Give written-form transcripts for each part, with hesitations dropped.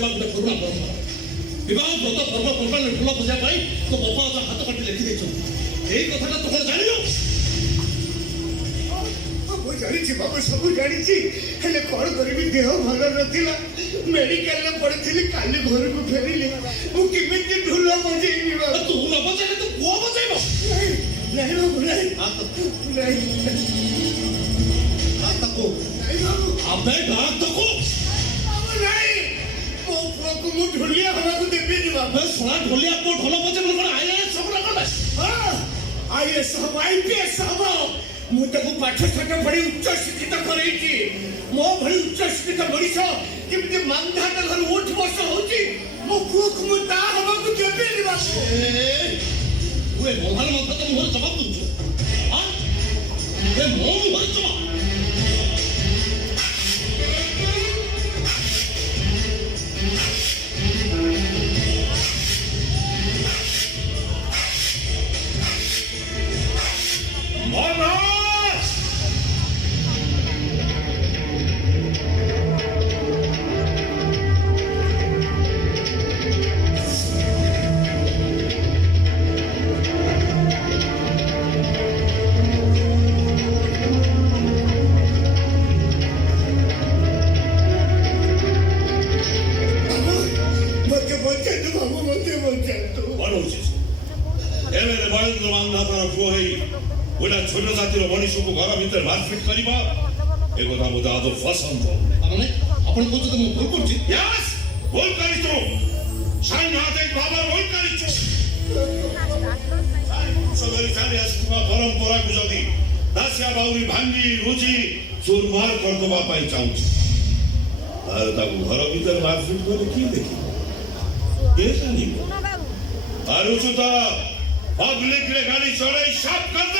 ସେବା ଗୋଟେ କରୁଣା ପରମ୍ପରା। ବିବାହ ବ୍ରତ ପର୍ବପର୍ବାଣୀ ଫୁଲ ପୂଜା ପାଇଁ ତୋ ବାପା ଅଜା ହାତ କାଟି ଲେଖିଦେଇଛନ୍ତି। ଏଇ କଥାଟା ତୁ କଣ ଜାଣିଲୁ? ମୁଁ ଜାଣିଛି ବାବୁ, ସବୁ ଜାଣିଛି, ହେଲେ କଣ କରିବି, ଦେହ ଭଲ ନଥିଲା, ମେଡିକାଲରେ ପଡିଥିଲି, କାଲି ଘରକୁ ଫେରିଲି। ମୁଁ କେମିତି ଢୋଲ ବଜେଇବି ବାବୁ? ତୁ ନ ବଜେଇଲେ ତୁ ପୁଅ ବଜେଇବ? ନାଇଁ ବାବୁ, ନାଇଁ ତାକୁ ନାଇଁ ବାବୁ, ଆମେ ଡାକ୍ତରକୁ ନାଇଁ, ମୋ ପୁଅକୁ ମୁଁ ଢୋଲିଆ ହବାକୁ ଦେବିନି ବାବୁ। ଶୁଣା ଢୋଲିଆ ପୁଅ ଢୋଲ ବଜେଇବ କଣ? IAS ସବୁ ନା କଣ? IAS ହବ, IPS ହବ। ମୁଁ ତାକୁ ପାଠ ସାଠ ପଢି ଉଚ୍ଚ ଶିକ୍ଷିତ କରେଇଛି। ମୋ ଭଳି ଉଚ୍ଚ ଶିକ୍ଷିତ ମଣିଷ ଯେମିତି ମାନ୍ଧାତା ଘରୁ ଉଠ ବସ ହଉଛି, ମୋ ପୁଅକୁ ମୁଁ ତା ହବାକୁ ଦେବିନି ବାବୁ। ତୁ ଏ ମୋହନ ମନ୍ତ୍ର ତ ମୁହଁରେ ଜବାବ ଦଉଛୁ? ମୋ ମୁହଁରେ ଜବାବ? छोट जातिर मनुष्यको घर भित्र मारपिट କରିବା ଏ କଥା ମୋତେ ଆଦୌ ପସନ୍ଦ ମାନେ ଆପଣ କହୁଛନ୍ତି ମୁଁ ଭୁଲ କରୁଛି? ୟସ୍, ଭୁଲ କରିଛୁ। ସାଂଘାତିକ ଭାବରେ ଭୁଲ କରିଛୁ। ଧରି ଚାଲି ଆସିଥିବା ପରମ୍ପରାକୁ ଯଦି ଦାସିଆ ବାଉରୀ ଭାଙ୍ଗି ରୁଜି ଚୁରମାର କରିଦେବା ପାଇଁ ଚାହୁଁଛି, ତାହେଲେ ତାକୁ ଘର ଭିତରେ ମାରପିଟ କରି କିଏ ଦେଖିବ? କିଏ ଜାଣିବ? ପାରୁଛୁ ତ ପବ୍ଲିକରେ ଗାଡ଼ି ଚଢ଼େଇ ସାଫ କରିଦେ।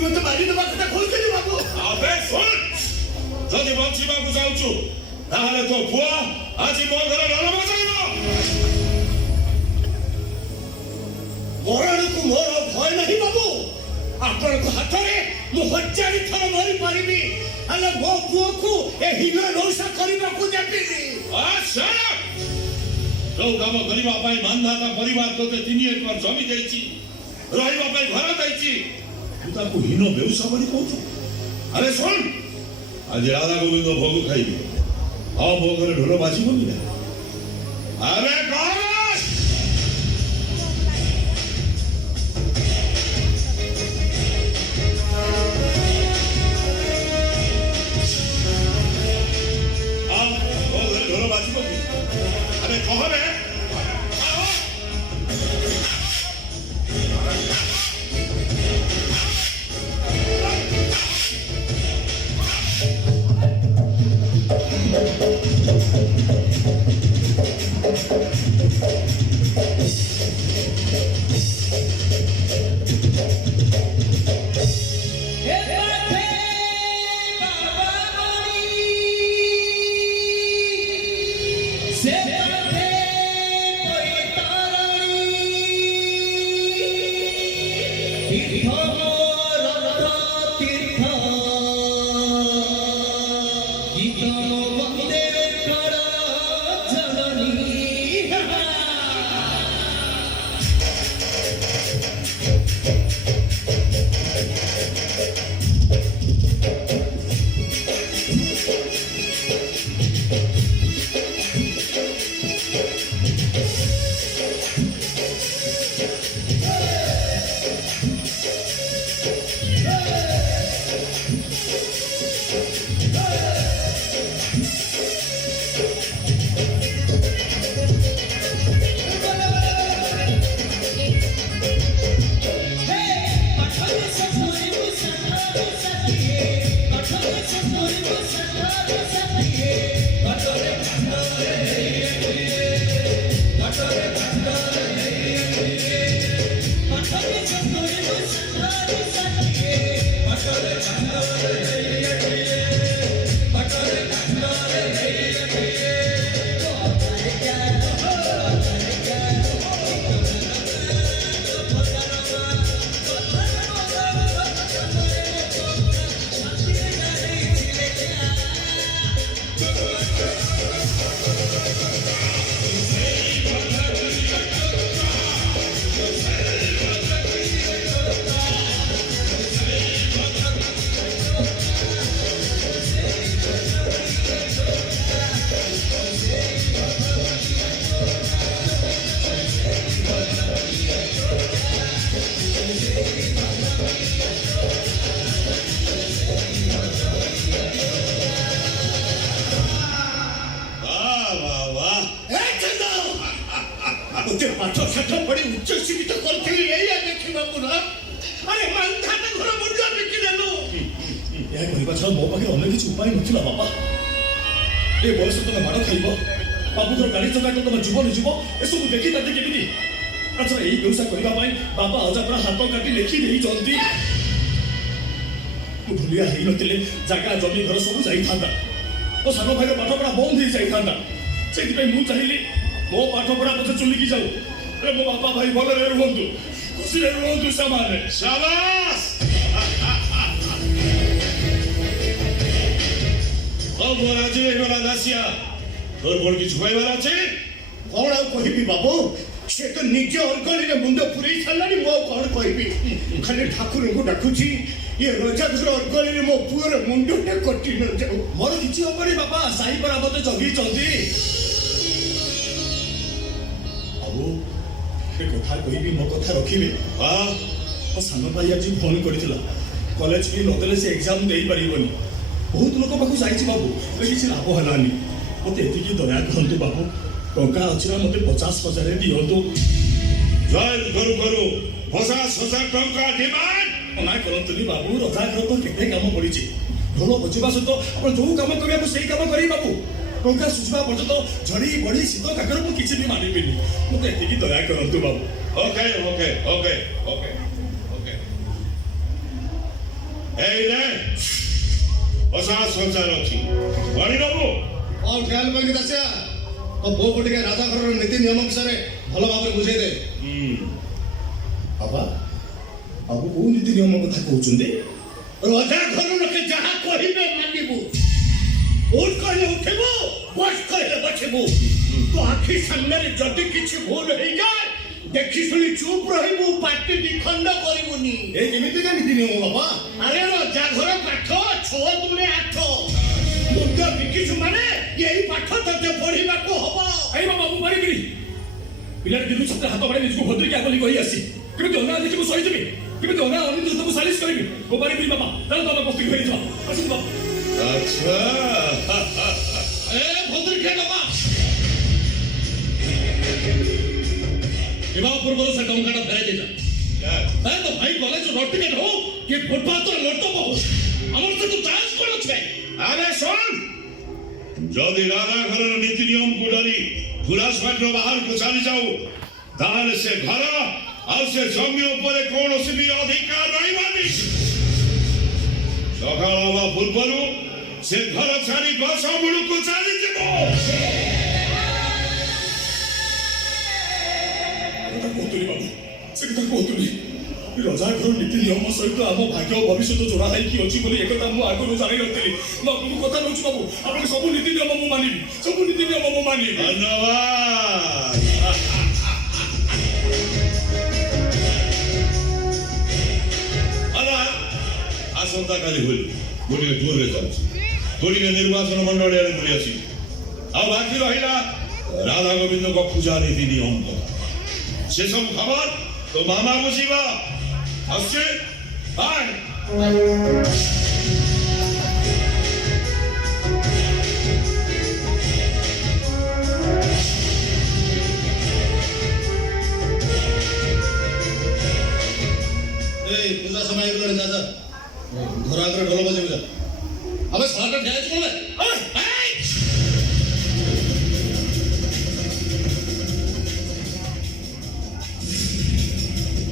ମତେ ମାରିଦେବା କଥା କହୁଛନ୍ତି ବାବୁ? ଆବେ ଶୁଣ, ଯଦି ବଞ୍ଚିବାକୁ ଚାହୁଁଛୁ ତାହେଲେ ତୋ ପୁଅ ଆଜି ମୋ ଘରେ ଢୋଲ ବଜାଇବ। ମରଣକୁ ମୋର ଭୟ ନାହିଁ ବାବୁ। ଆପଣଙ୍କ ହାତରେ ମୁଁ 1000 ଥର ମରିପାରିବି, ହେଲେ ମୋ ପୁଅକୁ ଏ ହୀନ ନୌସା କରିବାକୁ ଦେବିନି। ଯୋଉ କାମ କରିବା ପାଇଁ ମାନ୍ଧାତା ପରିବାର ତୋତେ 3 ଏକର ଜମି ଦେଇଛି, ରହିବା ପାଇଁ ଘର ଦେଇଛି, ତୁ ତାକୁ ହୀନ ବେଉସା ବୋଲି କହୁଛୁ? ଆରେ ଶୁଣ, ଆଜି ରାଧା ଗୋବିନ୍ଦ ଭୋଗ ଖାଇବି, ଆଉ ମୋ ଘରେ ଢୋଲ ବାଜିବନି ନା? ଆରେ ढोल बाजी अरे कह रे ପୁରା ଆରେ ମାନ୍ଧାତା ଘର ମୂଲ୍ୟ ବିକିଦେଲୁ ଏହା କରିବା ଛଡ଼ା ମୋ ପାଖରେ ଅନ୍ୟ କିଛି ଉପାୟ ନଥିଲା ବାପା। ଏ ବୟସ ତମେ ମାଡ଼ ଖାଇବ, ବାବୁଙ୍କର ଗାଡ଼ି ଚକାଟ ତମ ଜୀବନ ଯିବ, ଏସବୁ ଦେଖିଥାନ୍ତି କେମିତି? ଆଚ୍ଛା ଏଇ ବ୍ୟବସାୟ କରିବା ପାଇଁ ବାପା ଅଜାପରା ହାତ କାଟି ଲେଖି ଦେଇଛନ୍ତି। ମୁଁ ଭୁଲିଆ ହେଇନଥିଲେ ଜାଗା ଜମି ଘର ସବୁ ଯାଇଥାନ୍ତା, ମୋ ସାନ ଭାଇର ପାଠପଢ଼ା ବନ୍ଦ ହେଇଯାଇଥାନ୍ତା। ସେଥିପାଇଁ ମୁଁ ଚାହିଁଲି ମୋ ପାଠପଢ଼ା ପଛେ ଚୁଲିକି ଯାଉ, ମୋ ବାପା ଭାଇ ଭଲରେ ରୁହନ୍ତୁ, ଖୁସିରେ ରୁହନ୍ତୁ ସେମାନେ। সাবাস খবর আছে এবার দাসিয়া তোর বড় কিছু কইবার আছে କଣ ଆଉ କହିବି ବାବୁ ସେ ତ ନିଜ ଅର୍ଗଳିରେ ମୁଣ୍ଡ ପୁରେଇ ସାରିଲାଣି ମୁଁ ଆଉ କଣ କହିବି ଖାଲି ଠାକୁରଙ୍କୁ ଡାକୁଛି ଏ ରଜାଧର ଅର୍ଗଳିରେ ମୋ ପୁଅର ମୁଣ୍ଡଟା କଟି ନ ଯାଉ ମୋର କିଛି ହବନି ବାପା, ସାହିପରା ମତେ ଜଗିଛନ୍ତି। ବାବୁ ଏ କଥା କହିବି, ମୋ କଥା ରଖିବେ। হ্যাঁ ମୋ ସାନ ଭାଇ ଆଜି ଫୋନ କରିଥିଲା, କଲେଜ ଫି ନଦେଲେ ସେ ଏକ୍ଜାମ ଦେଇପାରିବନି। ବହୁତ ଲୋକ ପାଖକୁ ଯାଇଛି ବାବୁ, ହେଲେ କିଛି ଲାଭ ହେଲାନି। ମତେ ଏତିକି ଦୟା କରନ୍ତୁ ବାବୁ, ଟଙ୍କା ଅଛି ନା ମତେ 50,000 ଦିଅନ୍ତୁ। জয় করু করু 50,000 টঙ্কা ডিমান্ড ମନା କରନ୍ତୁନି ବାବୁ, ରଜାଘର ତ କେତେ କାମ ପଡ଼ିଛି। ଢୋଲ ବଜିବା ସହିତ ଆପଣ ଯୋଉ କାମ କରିବାକୁ ସେଇ କାମ କରିବି ବାବୁ। ଟଙ୍କା ସୁଝିବା ପର୍ଯ୍ୟନ୍ତ ଝଡ଼ି ବଢ଼ି ଶୀତ କାକର ମୁଁ କିଛି ବି ମାନିବିନି। ମତେ ଏତିକି ଦୟା କରନ୍ତୁ ବାବୁ। ওকে ওকে ওকে ওকে ওকে এই রে 50,000 ଅଛି ଗଣି ନବୁ ଆଉ ଖ୍ୟାଲ କରିକି ଦାସିଆ ତ ପୁଅକୁ ଟିକେ ରାଜା ଘରର ନୀତି ନିୟମ ବିଷୟରେ ଭଲ ଭାବରେ ବୁଝେଇ ଦେ। ବାବା ବାବୁ କୋଉ ନୀତି ନିୟମ କଥା କହୁଛନ୍ତି? ରଜାଘର ଲୋକେ ଯାହା କହିବେ ମାନିବୁ ଉଠ କହିଲେ ଉଠିବୁ ବସ କହିଲେ ବସିବୁ ତୋ ଆଖି ସାମ୍ନାରେ ଯଦି କିଛି ଭୁଲ ହେଇଯାଏ ଦେଖି ଶୁଣି ଚୁପ୍ ରହିବୁ ପାଟି ଦ୍ୱିଖଣ୍ଡ କରିବୁନି ଏ କେମିତିକା ନୀତି ନିୟମ ବାବା? ଆରେ ରଜାଘର ପାଠ 6 ଦୁନେ 8 ମୁଣ୍ଡ ବିକିଛୁ ମାନେ ଏଇ ପାଠ ତତେ ପଢିବାକୁ ହବ ଏଇ ବାବା ମୁଁ ପାରିବିନି। ପିଲାଟି ଦିନୁ ଛାତ୍ର ହାତ ବାড়ি ନିଜକୁ ଭଦ୍ରିକା ବୋଲି କହି ଆସି କେମିତି ଅନା ଦେଖିବୁ ସହିଯିବି, କେମିତି ଅନା ଅନିନ୍ଦ୍ରତାକୁ ସାଲିସ କରିବି? ମୁଁ ପାରିବିନି ବାବା, ତାହେଲେ ତମେ ବସ୍ତିକି ଫେରିଯିବା। ଆସିଛି ବାବା। আচ্ছা ଏ ଭଦ୍ରିକା ବାବା ବିବାହ ପୂର୍ବରୁ ସେ ଟଙ୍କାଟା ଫେରାଇ ଦେଇଯା। ତ ଭାଇ କଲେଜ ଲଟିକେଟ ହଉ କି ଫୁଟପାଥର ଲଟପ ହଉ ଆମର ତ ଚାନ୍ସ କ'ଣ ଅଛି ଭାଇ? আরে শোন যদি রাজা ঘরের নীতি নিয়ম কু ডরি ফুলাস পাত্র বাহারକୁ চালি যাও তাহলে সে ঘর আর সে জমি উপরে কৌଣସି ବି ଅଧିକାର ରହିବନି। ସକାଳ ହବା ପୂର୍ବରୁ ସେ ଘର ଛାଡ଼ି 10 ମୂଳକୁ ଚାଲିଯିବ। କହୁଥିଲି ବାବୁ, ସେ କଥା କହୁଥିଲି। ରଜାଘର ନୀତି ନିୟମ ସହିତ ଆମ ଭାଗ୍ୟ ଭବିଷ୍ୟତ ଯୋଡ଼ା ହେଇକି ଅଛି ବୋଲି ଏକଥା ମୁଁ ଆଗରୁ ଜାଣିନଥିଲି। ମୁଁ ଆପଣଙ୍କୁ କଥା ଦଉଛି ବାବୁ, ଆପଣ ସବୁ ନୀତି ନିୟମ ମୁଁ ମାନିବି, ସବୁ ନୀତି ନିୟମ ମୁଁ ମାନିବି। ଧନ୍ୟବାଦ। ଆସନ୍ତାକାଲି ହୋଲି ଗୋଟିଏ ଟୁର୍ରେ ଯାଉଛି, ଗୋଟିଏ ନିର୍ବାଚନ ମଣ୍ଡଳୀ ଆଡ଼େ ବୁଲି ଆସିବି। ଆଉ ବାକି ରହିଲା ରାଧା ଗୋବିନ୍ଦଙ୍କ ପୂଜା ନୀତି ନିୟମ କଥା, ସେସବୁ ଖବର ତୋ ମାମା ବୁଝିବ। ଆସୁଛି ବାଏ। এই পূজা সময় ହେଇଗଲାଣି ଯା ଯା ଘର ଆଗରେ ଢୋଲ ବଜେଇବୁ ଯା। ଆବେ ଶଳାଟା ଠିଆ ହେଇଛୁ କ'ଣ ବେ?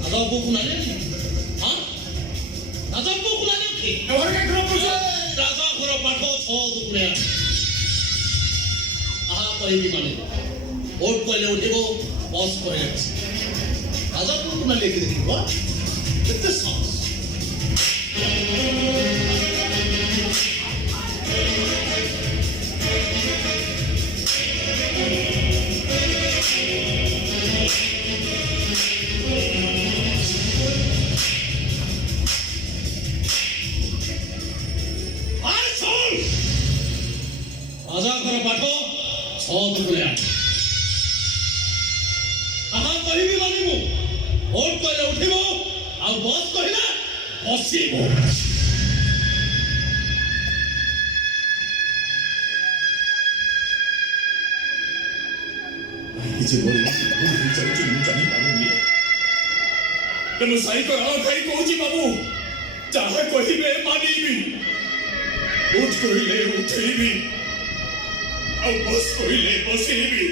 ରାଜା ପୁଅକୁ ନାଲି ଅଛି? ହଁ ରାଜା ପୁଅକୁ ନାଲି ଅଛି? ରାଜା ଘର ପାଠ 6 ଦୁଗୁଣେ 8 ଆହା କହିବି ମାନେ ଭୋଟ କହିଲେ ଉଠିବ ବସ୍ କହିଲେ ବସିବ। ରାଜା ପୁଅକୁ ନାଲି ଏଠି ଦେଖିବ କେତେ ସାହସ। ରାଜାଙ୍କର ପାଠ 6 ଦୁଗୁଣେ 8 ଆହା କହିବି ମାନିବୁ ଭୋଟ କହିଲେ ଉଠିବ ଆଉ ବସ୍ କହିଲେ ବସିବ। କିଛି ଚାଲିଛି ମୁଁ ଜାଣିପାରୁନି। ତେଣୁ ସାଇକ ରାଳ ଖାଇ କହୁଛି ବାବୁ ଯାହା କହିବେ ମାନିବି ଉଠ କହିଲେ ଉଠେଇବି ଆଉ ବସ କହିଲେ ବସେଇବି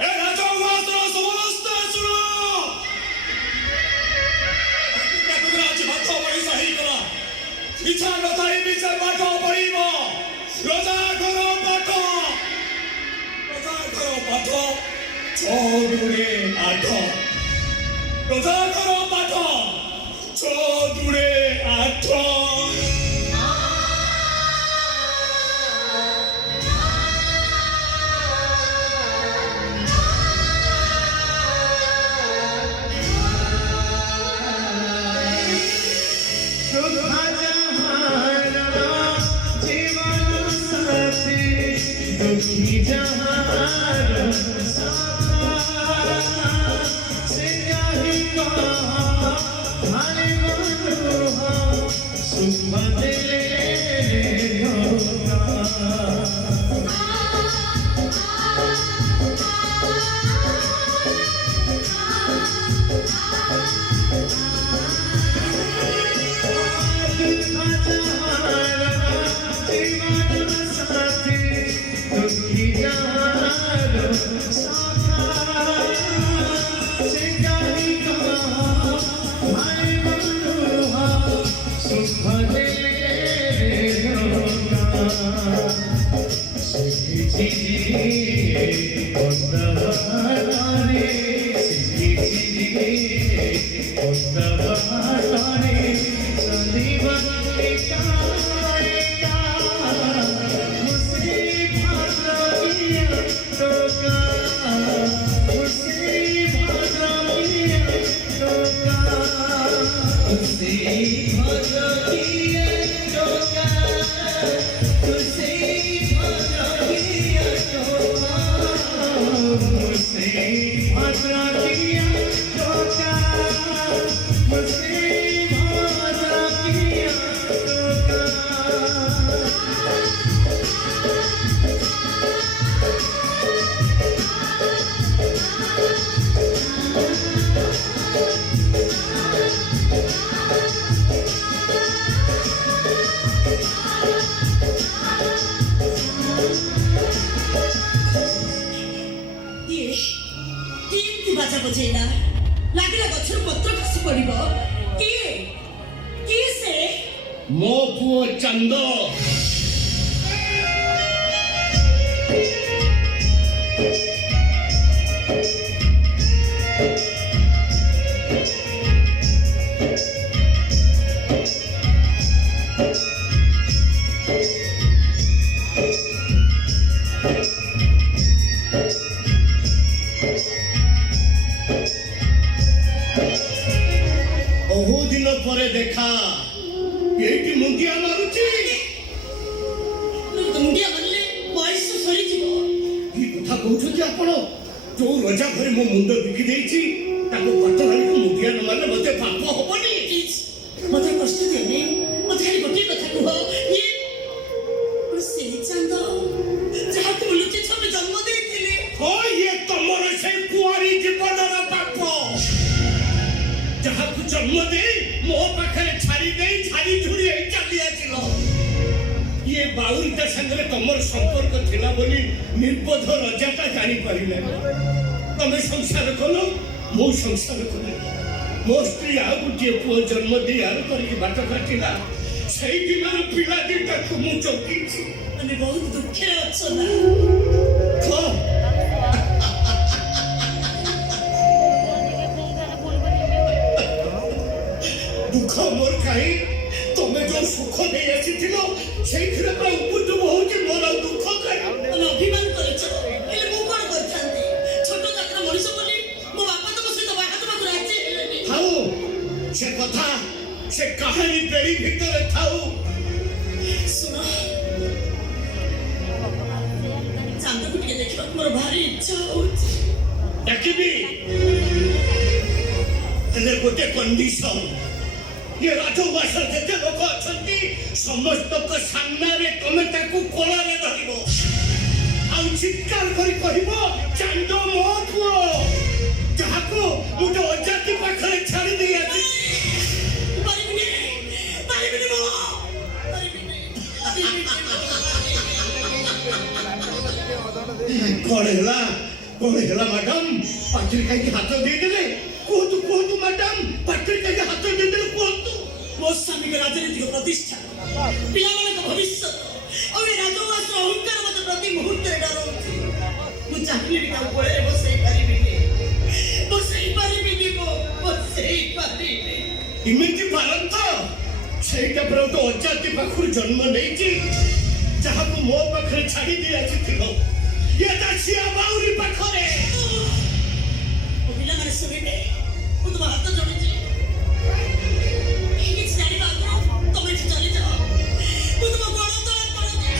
ଏ ରାଜଉଆସର ସମସ୍ତେ ଶୁଣ ଆଜି ଭାତ ପଇସା ହେଇଗଲା ଇଚ୍ଛା ନଥାଇ ବିଚାର ପାଠ ପଢିବ ରଜାଘର ପାଠ ଛଦୁରେ ଆଠ ରଜାଘର ପାଠ ଛଦୁରେ ଆଠ ମୋ ପୁଅ ଚାନ୍ଦ ବହୁ ଦିନ ପରେ ଦେଖା ଏଇଠି ମୁଣ୍ଡିଆ ମାରୁଛି ମୁଣ୍ଡିଆ ମାରିଲେ ବୟସ ସରିଯିବ କି କଥା କହୁଛନ୍ତି ଆପଣ ଯୋଉ ରଜା ଘରେ ମୋ ମୁଣ୍ଡ ବିକି ଦେଇଛି ତାକୁ ପତରାଳିକୁ ମୁଣ୍ଡିଆ ନ ମାରିଲେ ମତେ ପାପ ହବନି ମତେ କଷ୍ଟ ଦିଅନି ମତେ ଖାଲି ଗୋଟିଏ କଥା କୁହ ସେଇ ଚାନ୍ଦ ଯାହାକୁ ମୁଁ ଲୁଚି ଛବି ଜନ୍ମ ଦେଇଥିଲି ଇଏ ତମର ସେଇ କୁଆରୀ ଜୀବନର ପାପ ଯାହାକୁ ଜନ୍ମ ଦେଇ ମୋ ପାଖରେ ଛାଡ଼ି ଦେଇ ଛାଡ଼ି ଝୁଡ଼ି ହେଇ ଚାଲି ଆସିଲ ଇଏ ବାଉରୀଟା ସାଙ୍ଗରେ ତମର ସମ୍ପର୍କ ଥିଲା ବୋଲି ନିର୍ବୋଧ ରଜାଟା ଜାଣିପାରିଲେ ତମେ ସଂସାର କଲ ମୁଁ ସଂସାର କଲି ମୋ ସ୍ତ୍ରୀ ଆଉ ଗୋଟିଏ ପୁଅ ଜନ୍ମ ଦେଇ ଆର କରିକି ବାଟ କାଟିଲା ସେଇ ଦିନର ପିଲା ଦିଟାକୁ ମୁଁ ଜଗିଛି ମାନେ ବହୁତ ଦୁଃଖରେ ଅଛ ନା ଦୁଃଖ ମୋର କାହିଁ ତମେ ଯୋଉ ସୁଖ ଦେଇ ଆସିଥିଲ ସେଇଥିରେ ପୁରା ଉପଯୋଗ ହଉଛି ମୋର ଆଉ ଦୁଃଖ କାହିଁ ତମେ ଅଭିମାନ କରିଛ ହେଲେ ମୁଁ କଣ କରିଥାନ୍ତି ଛୋଟ ଜାତିର ମଣିଷ ବୋଲି ମୋ ବାପା ତମ ସହିତ ବାହା ଦେବାକୁ ରାଜି ହେଲେନି ଥାଉ ସେ କଥା ସେ କାହାଣୀ ବେଳି ଭିତରେ ଥାଉ ଶୁଣ ଚାନ୍ଦକୁ ଟିକେ ଦେଖିବାକୁ ମୋର ଭାରି ଇଚ୍ଛା ହଉଛି ଡାକିବି ହେଲେ ଗୋଟେ କଣ୍ଡିସନ ये राजउआसर जेते लोक अछंती समस्त को सामने तमे ताकू कोलारे धरिबो आ चित्कार करी कहिबो चांदो मो पुओ जहाको मुझे अजाति पाखरे छाड़ी दे आछि कौन है मैडम पार्टी कहीं हाथ दे दे कहतु मैडम पार्टी कहीं हाथ दे दे कहतु ମୋ ସ୍ୱାମୀଙ୍କ ରାଜନୈତିକ ପ୍ରତିଷ୍ଠା ପିଲାମାନଙ୍କ ଭବିଷ୍ୟତ ଆଉ ଏ ରାଜଉଆସର ଅହଙ୍କାର ମତେ ପ୍ରତି ମୁହୂର୍ତ୍ତରେ ଡରଉଛି। ମୁଁ ଚାହିଁଲେ ବି ତାକୁ କୋଳରେ ବସେଇ ପାରିବିନି इमिति पारंत सेटा पर तो अजाति पाखुर जन्म नेची जहां को मो पाखरे छाडी दि आछिथिलो ये दासिया बाउरी पाखरे ओ पिला माने सुनिने ମୁଁ ତୁମ ହାତ ଯୋଡୁଛି ଏଇ କିଛି ଜାଣିବା ଆଗରୁ ତମେ ଏଠି ଚଳି ଯାଅ ମୁଁ ତୁମ ଗୋଡ଼ ତଳେ ପଡୁଛି।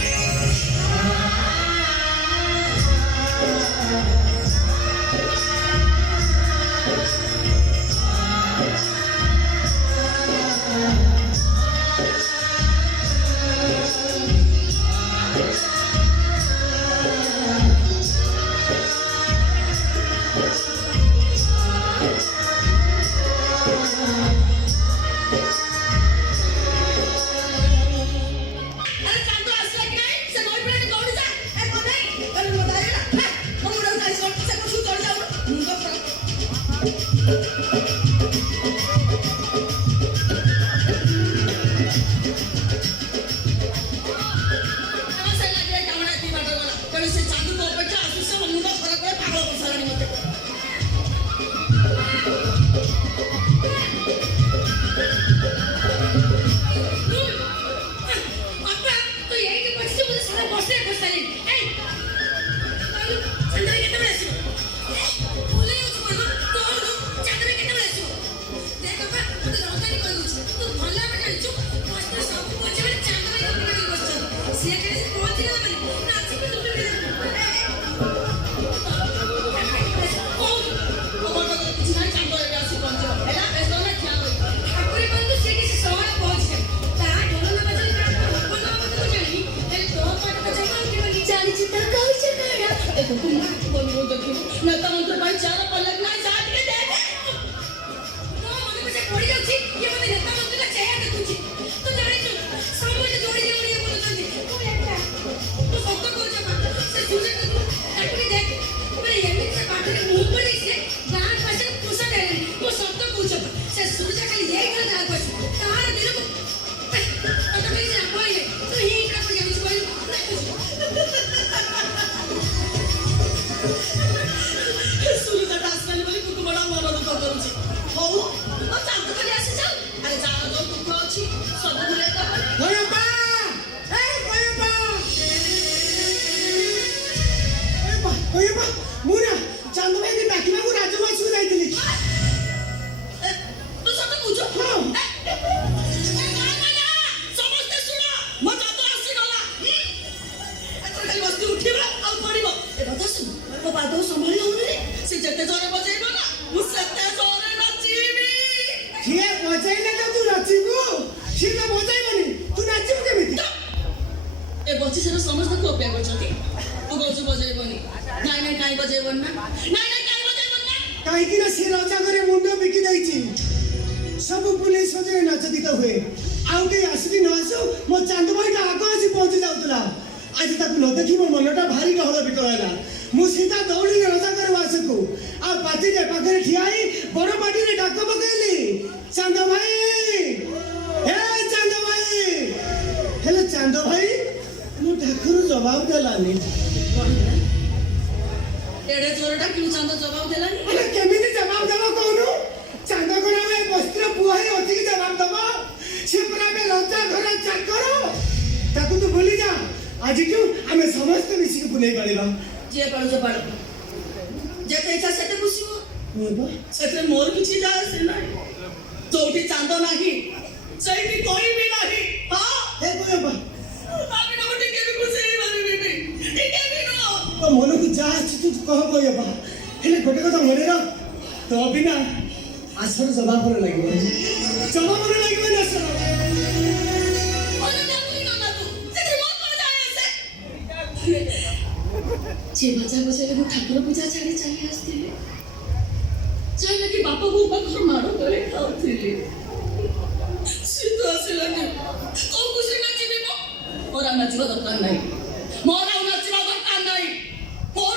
नाचिबा दरकार नाही मोर नाचिबा दरकार नाही मोर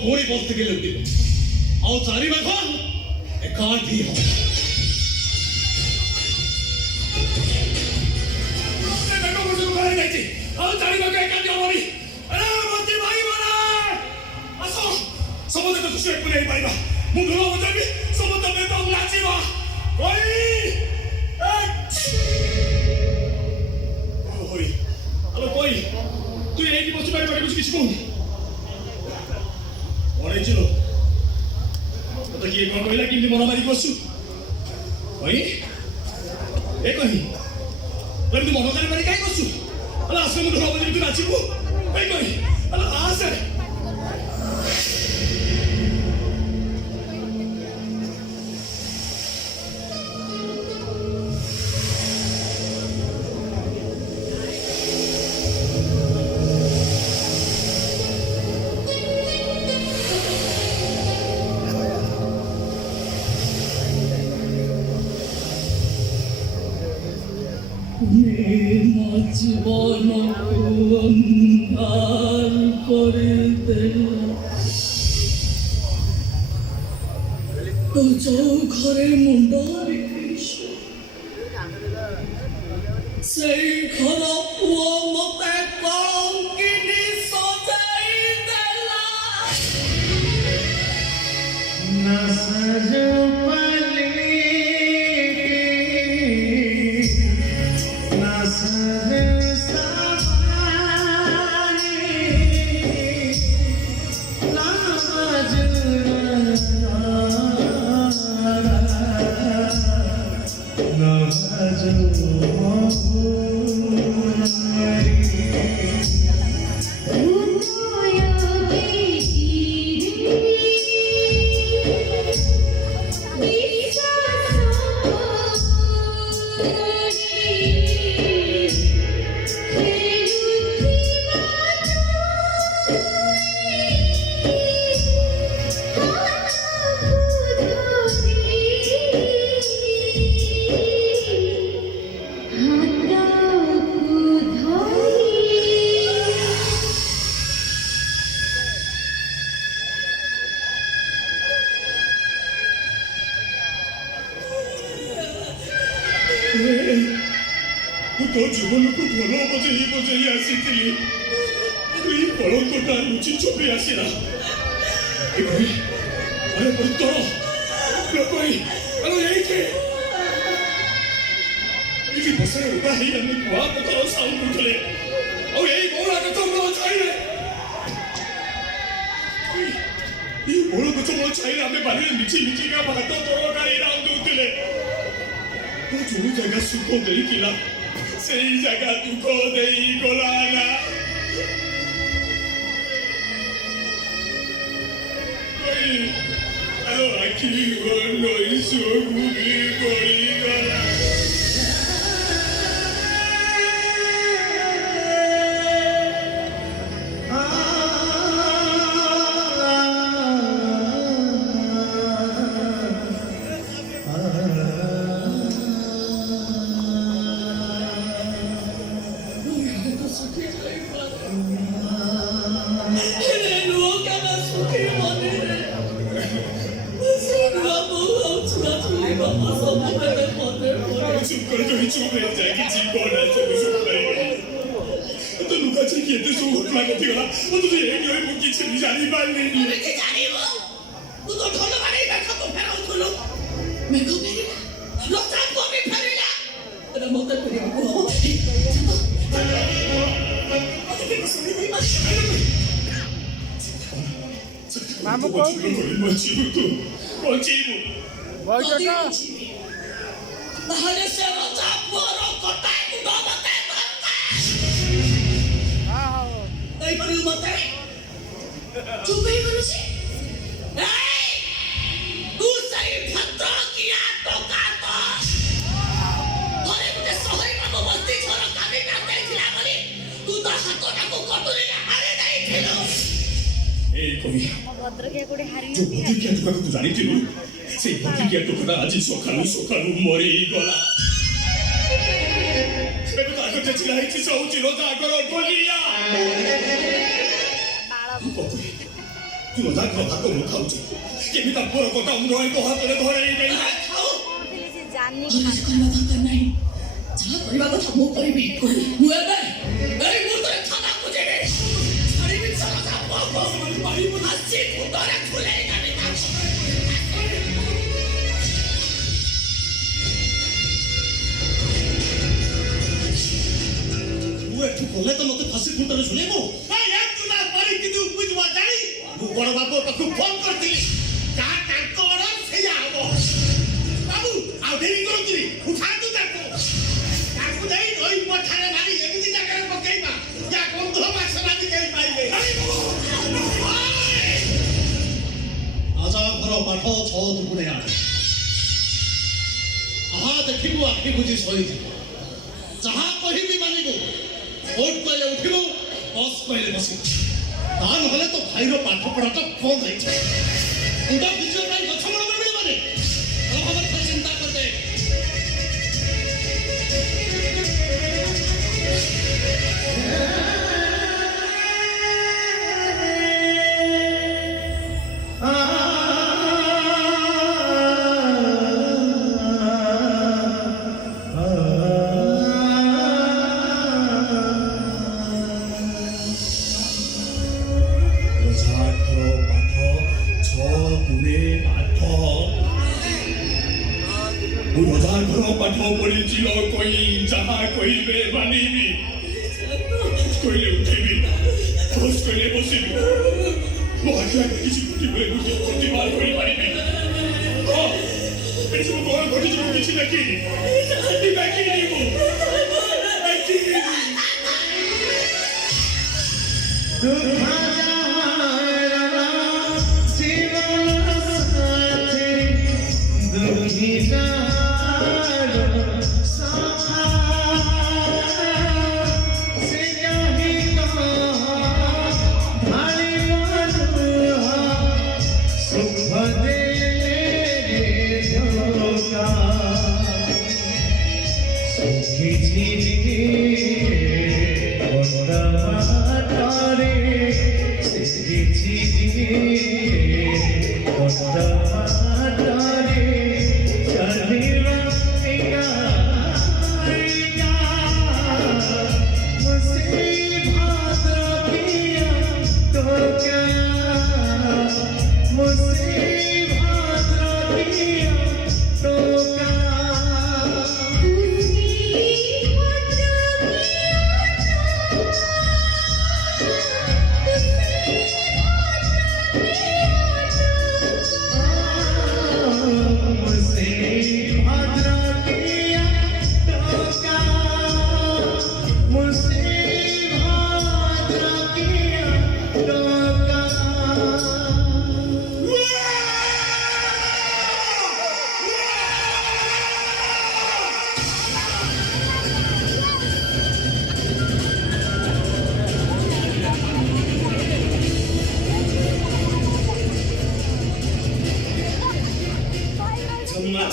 बोरी बस्ती के लुटी और चारी में था एक काठी हो मैं को मुझे करे नहीं थी और चारी में एक काठी हमारी अरे मोती भाई बना असो समझे तो कुछ एक नहीं पाएगा मुझे लोग मुझे भी समझ में तो लाची बा कोई हेलो कोई तू ये की बच्चे बैठ कुछ किसी को অনেক ছিল তো কি কোন কইলা কিন্তু মরামারি করছু ওই এ কই তুমি মরামারি মারি কাই করছু আলা আসলে মুখ হবে তুমি নাচিবো এই কই আলা আসে জীবন অন্ধার করে তো ঘরের মুন্ড সেই ঘর পুয় মতে কলঙ্কিনী সজাই দেলা না সাজ ଜୀବନକୁ ଭଲ ବଜେଇ ଆସିଥିଲି ଏଇ କଳଙ୍କଟା ଲୁଚି ଛପି ଆସିଲା ଆରେ ତୋର ଲୋକଇ ଆରେ ଏଇଠି ଏଠି ବସରେ ଉଦା ହେଇ ଆମେ କୁଆ ପଥର ସାଉଣ୍ଡ କରୁଥିଲେ ଆଉ ଏଇ ବଉଳା ଗଛ ମୂଳ ଛାଇରେ ଏଇ ବଉଳ ଗଛ ମୂଳ ଛାଇରେ ଆମେ ବାରିରେ ମିଚିକା ଭାତ ତରକାରୀ ରାନ୍ଧୁଥିଲେ ଯୋଉ ଜାଗା ସୁଖ ଦେଇଥିଲା ସେଇ ଜାଗା ଦୁଃଖ ଦେଇଗଲା ନା ଆଖି ଗଣ୍ଡଇ ସବୁ ବି ଗଳିଗଲା চুপ হয়ে যায় কিছু করে তো লুকাচ্ছে কি এতে সব ঘটনা ঘটিগলা তো তুই এই হয়ে কিছু জানি পারলি জানিব তু তো ঢোল বাড়ি মেঘକୁ ଫେରାଉଥିଲୁ ମେଘ ଫେରିଲା ଲତାକୁ ବି ଫେରିଲା ଏଟା ମତେ ଫେରିବାକୁ ହବ ମାମୁ କହୁଛି ବଞ୍ଚିବୁ ତାହେଲେ ସେ ରଜା ପୁଅର କଟାଇ ମୁଣ୍ଡ ମତେ ଦେଇପାରିବୁ ମତେ ଚୁପ ହେଇପାରୁଛି ତୁ ସେଇ ଭଦ୍ର କିଆ ଟଙ୍କା ତ ଘରେ ଗୋଟେ ଶହେ ବାବୁ ବସ୍ତି ଘର କାମିଟା ଦେଇଥିଲା ବୋଲି ତୁ ତା ହାତଟାକୁ କଟୁରିରେ ହାରି ଦେଇଥିଲୁ এই কবি ভদ্রকে করে হারিয়ে जो भद्रिकिया टुका तू जानिथिलु से भद्रिकिया टुका आज सकाळू मरिगला ଏବେ ତ ଆଗ ଚିଲା ହେଇଛି ସହୁଛି ରୋଜା ଆଗର ଗୋଲିଆ ତୁ ରୋଜା ଆଗର ଭାତ ମୁଁ ଖାଉଛି କେମିତି ତା ପୁଅର କଥା ମୁଁ ରହି ତୋ ହାତରେ ଧରେଇ ଦେଇ ଖାଉ ସେ ଜାନି କରିବା ଦରକାର ନାହିଁ ଯାହା କରିବା କଥା ମୁଁ କରିବି ମୁଁ ଏବେ ଏଇ ମୁହୂର୍ତ୍ତରେ ଖାନାକୁ ଯିବି ଛାଡ଼ିବି ସାରା ପାଇବୁ ଆସି ମୁଣ୍ଡରେ ଖୁଲେଇ ଦେବି ମୁଁ ଏଠୁ ଗଲେ ତ ମତେ ଫାଶୀ ଖୁଣ୍ଟରେ ଝୁଲେଇବୁ ମୁଁ ବଡ଼ ବାବୁ ପାଖକୁ ଫୋନ କରିଥିଲି ଯାହା ତାଙ୍କ ଅର୍ଡର ସେଇଆ ହବ ବାବୁ ଆଉ ଡେରି କରନ୍ତୁନି ଉଠାନ୍ତୁ ତାକୁ ନେଇ ନଈ ପଠାରେ ମାରି ଏମିତି ଜାଗାରେ ପକେଇବା ଯା ଗନ୍ଧ ବାସନା ବି କେହି ପାଇବେ ଆଜା ଘର ପାଠ ଛଅ ଦୁଗୁଣେ ଆଠ ଆହା ଦେଖିବୁ ଆଖି ବୁଝି ଶୋଇଯିବୁ ଯାହା କହିବି ମାନିବୁ ଭୋଟ କହିଲେ ଉଠିବୁ ବସ୍ କହିଲେ ବସିବୁ ତା ନହେଲେ ତ ଭାଇର ପାଠ ପଢ଼ାଟା ବନ୍ଦ ହେଇଯିବ ମୁଣ୍ଡ ବୁଝିବା ପାଇଁ ଗଛ ମୂଳ ମିଳିବନି ଭାବରେ ଚିନ୍ତା କରିଦେ पाठ पढ़ी कोई जहाँ कोई मानिबी कहले उठेबी बस कहले बसिबी मो आखिया किसी प्रतिभा करी पारिबी एसबू कौन घटी जो किसी देखी Kita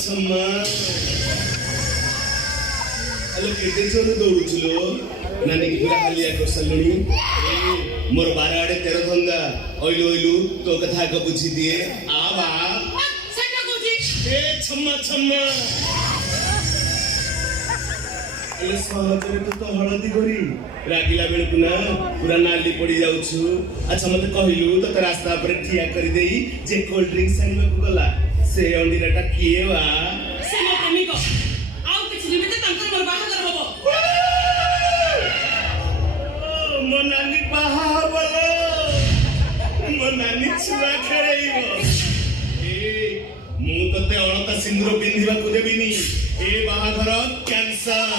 ଛମା ଆଲୋ କେତେ ଜୋର ଦୌଡୁଥିଲ ନାନୀ କି ପୁରା ହାଲିଆ କରିସାରିଲୁଣି ମୋର 12 ଆଡେ 13 ଧନ୍ଦା ଅଇଲୁ ତୋ କଥା ଆଗ ବୁଝି ଦିଏ ଆ ବା ସେଟା କହୁଛି ଏ ଛମା ହେଲେ ସହଜରେ ତ ହଳଦୀ କରି ରାଗିଲା ବେଳକୁ ନା ପୁରା ନାଲି ପଡି ଯାଉଛୁ ଆଚ୍ଛା ମତେ କହିଲୁ ତତେ ରାସ୍ତା ଉପରେ ଠିଆ କରିଦେଇ ଯେ କୋଲ୍ଡ ଡ୍ରିଙ୍କ୍ସ ଆଣିବାକୁ ଗଲା ସେ ଅଣ୍ଡିରାଟା କିଏ ବା ସେ ମୋ ପ୍ରେମିକ ଆଉ କିଛି ନିମିତ୍ତେ ତାଙ୍କର ମୋର ବାହାଘର ହବ ମୋ ନାନୀ ବାହା ହବଲ ମୋ ନାନୀ ଛୁଆ ଖେଳେଇବ ମୁଁ ତତେ ଅଳତା ସିନ୍ଦୁର ପିନ୍ଧିବାକୁ ଦେବିନି ଏ ବାହାଘର କ୍ୟାନ୍ସର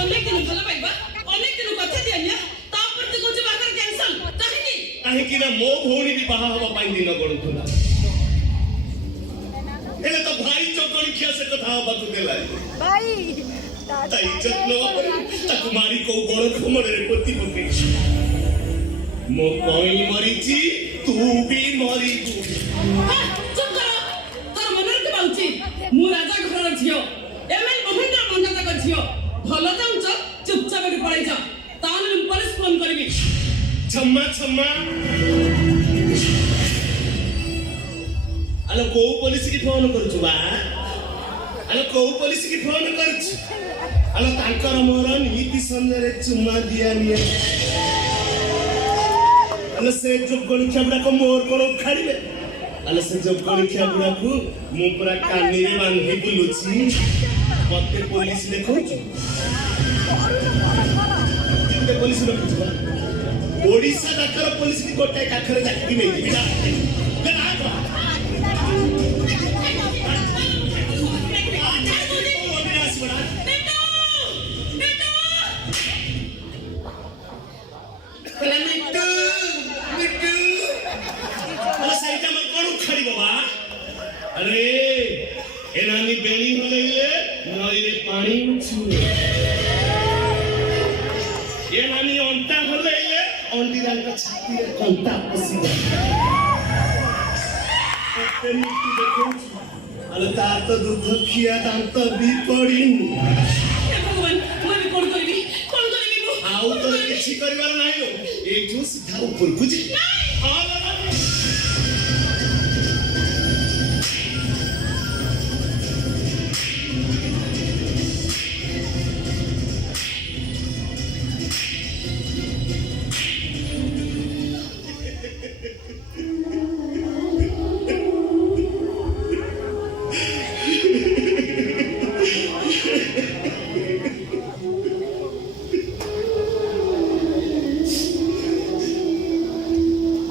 ଅନେକ ଦିନ ଭଲ ପାଇବା ଅନେକ ଦିନ କଥା ଦିଆନିଆ ତାପରେ ତୁ କହୁଛୁ ବାହାଘର କ୍ୟାନ୍ସଲ କାହିଁକି ନା ମୋ ଭଉଣୀ ବି ବାହା ହବା ପାଇଁ ଦିନ ଗଣୁଥିଲା ହେଲେ ତ ଭାଇ ଚକଣିଖିଆ ସେ କଥା ହବାକୁ ଦେଲା ଭାଇ ତା ଇଜ୍ଜତ ନବା ପରେ ତାକୁ ମାରି କୋଉ ବଳ ଖମରରେ ପୋତି ପକେଇଛି ମୋ କଇଁ ମରିଛି ତୁ ବି ମରିବୁ ଚୁପ କର ତୋର ମନରେ ଥିବା ଉଚିତ ମୁଁ ରାଜା ଘରର ଝିଅ ଏମଏଲ ମହେନ୍ଦ୍ର ମଣ୍ଡାତକ ଝିଅ ଭଲ ଚାହୁଁଛ ଚୁପଚାପ ଏଠୁ ପଳେଇ ଯାଅ ତାହେଲେ ମୁଁ ପୋଲିସ ଫୋନ କରିବି ଛମା ଆଲୋ କୋଉ ପୋଲିସ କି ଫୋନ କରୁଛୁ ବା ଆଲୋ କୋଉ ପୋଲିସ କି ଫୋନ କରୁଛୁ ଆଲୋ ତାଙ୍କର ମୋର ନୀତି ସନ୍ଧ୍ୟାରେ ଚୁମା ଦିଆ ନିଆ ଆଲୋ ସେ ଯୋଗଣିଖିଆ ଗୁଡାକ ମୋର କଣ ଉଖାଡ଼ିବେ ଆଲୋ ସେ ଯୋଗଣିଖିଆ ଗୁଡାକୁ ମୁଁ ପୁରା କାନିରେ ବାନ୍ଧି ବୁଲୁଛି ମତେ ପୋଲିସ ଦେଖଉଛୁ କେତେ ପୋଲିସ ରଖୁଛୁ ବା ଓଡ଼ିଶା ଡାକ୍ତର ପୋଲିସ କି ଗୋଟାଏ କାଖରେ ଜାକିକି ନେଇଯିବି ନା अरे ए नानी बेणी हलैले नईरे पानी उछुए ए नानी अंटा हलैले अंडीरांक छाती रे कंटा पसिबो एमिति देखौ अले तार तो दूध खिया दांत भी पड़िन भगवान मैं भी कौन करिबी मु आउ तो किछि करबार नाही लो ए जो सीधा ऊपर कुछ हां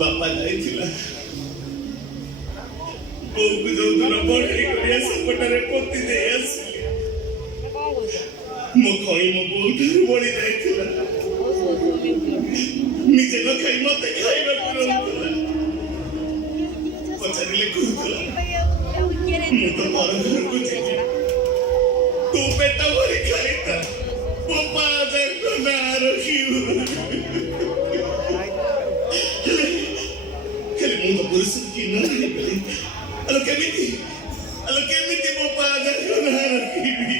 बापा जाइथिला बोकु जो दूर पढ़ी करिया सपटरे पोती दे आसली मो कोई मो बोलटर बड़ी जाइथिला निजे न खाई मते खाइबा करंतला पछारिले कुतला मु तो पर घर को जीती तू बेटा भरी खाइता पप्पा दे तो ना रखियो ମୁଁ ତ ପରିସ୍ଥିତି କି ନାହିଁ ଆଲୋ କେମିତି ମୋ ପାଦର ନା ରଖିବି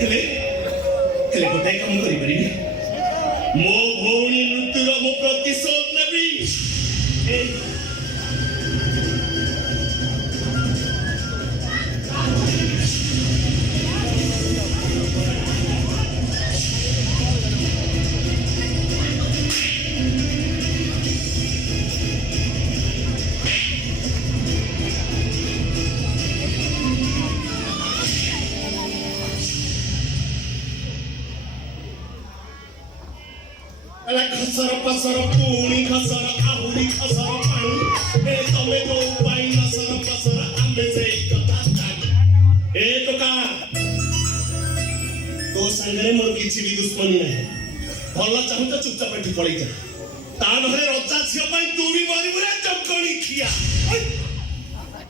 ହେଲେ ଗୋଟାଏ କାମ କରିପାରିବି ମୋ ଭଉଣୀ ମୃତ୍ୟୁର ମୁଁ ପ୍ରତିଶୋଧ ନେବି खसर पसर पुणी खसर आहुरी खसर पानी ए तमे तो उपाय नसर पसर आंबे से कथा ए टोका तो संगरे मोर किछि भी दुश्मनी नहीं भलो चाहू तो चुपचाप एठी पळै जा ता नहरे रजा छियो पई तू भी मरिबु रे चमकणी खिया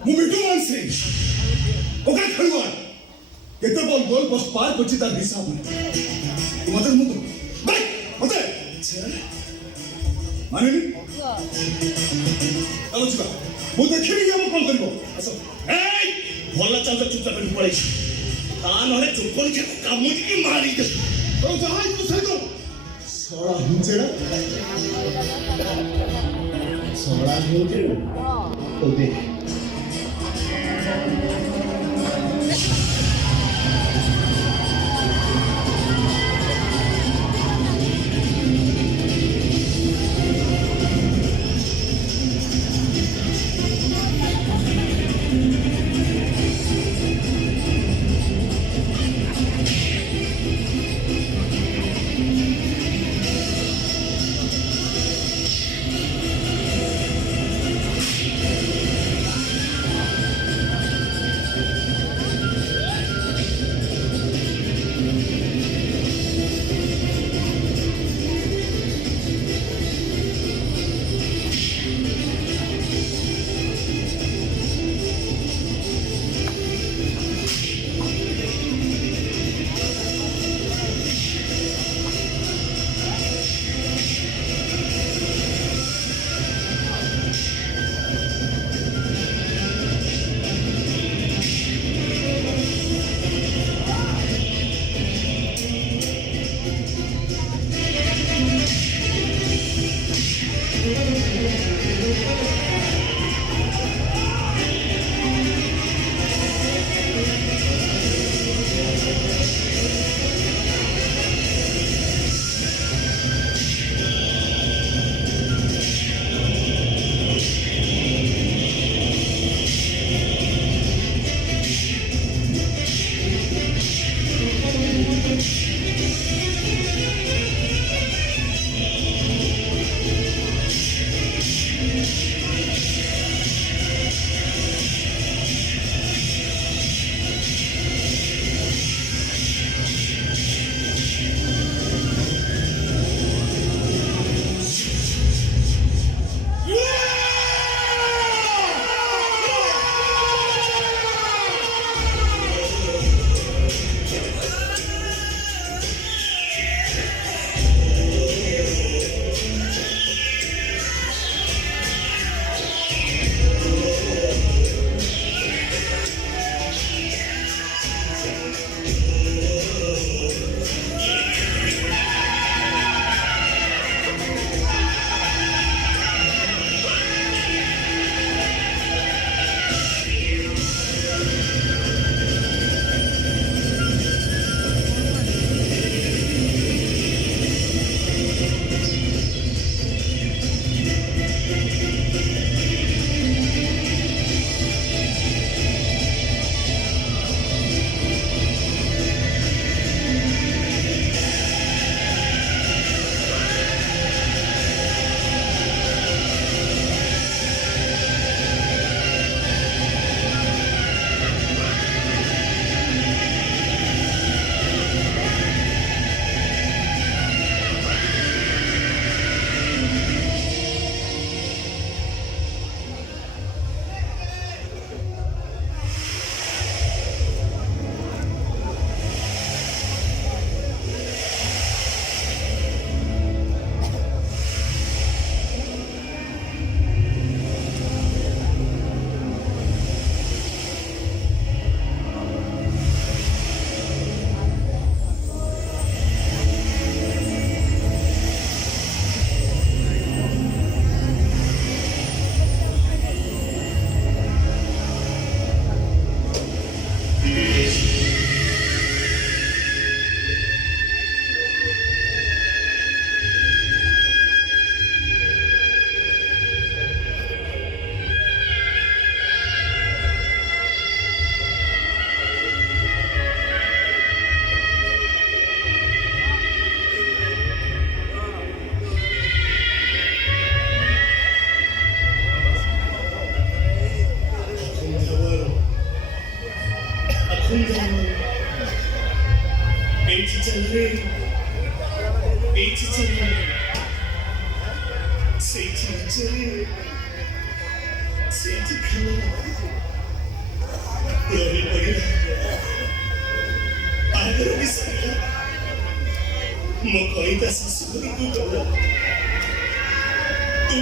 मु मिटू मानसे ओका खड़ुआ केते बोल बस पार बची ता हिसाब मत मु बाय मत मानेनि चलो ଯିବା ମୁଁ ଦେଖିବି ଆମ କଣ କରିବ ଆସ ଏଇ ଭଲ ଚାଲ ଚୁପଚାପ ପଳେଇଛି ତା ନହେଲେ ଚୋପନ କାମୁଡ଼ିକି ମାରିଦେ ତୋ ଯାହା ଇଚ୍ଛା ସେଇତ ଶଳା ହିଞ୍ଜେଡ଼ା ଶଳା ହିଞ୍ଜେଡ଼ା ଓ ଦେଖ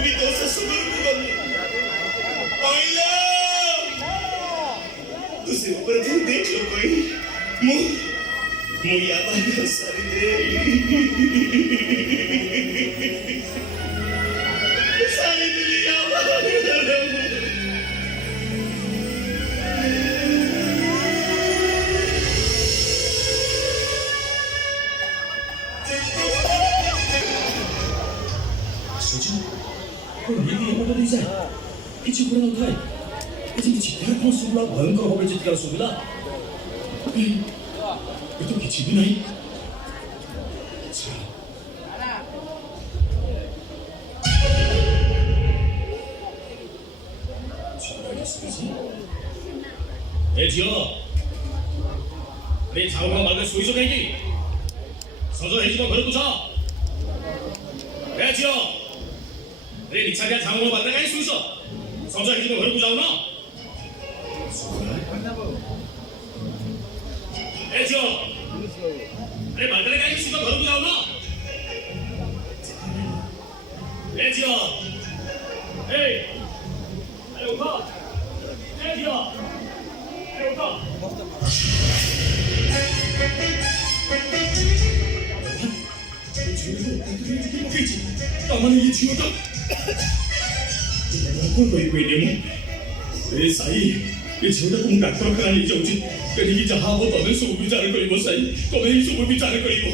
भी तो ससुर को आइला तुझे ऊपर तू देख लो कोई मुझे आवाज सारी दुनिया 소진, 그럼 얘기 해봐도 되지? 이치 그러나 돼. 이제 미치 대학교 수업라 마음껏 허벌 짓기가 수업이라. 또 기침이 나이? 자. 잘하겠으지? 애지여, 내 장어가 말을 소이소 내기. 서저 해지만 그러고 자. 애지여. 내 니차리야 장어가 만나가 할 수 있어. 성자 해지면 그러고 자오나? 애지여. 내 말다리 가기 수가 그러고 자오나? 애지여. 에이. 에이 오빠. 애지여. 에이 오빠. 지금 어떻게 해주게 먹겠지? 나만은 이 지우다. Quên để say để chịu được cũng đặt con cái này chịu chứ cái gì chả hao tao đến sụp bị trả cái gì say tao đến sụp bị trả cái gì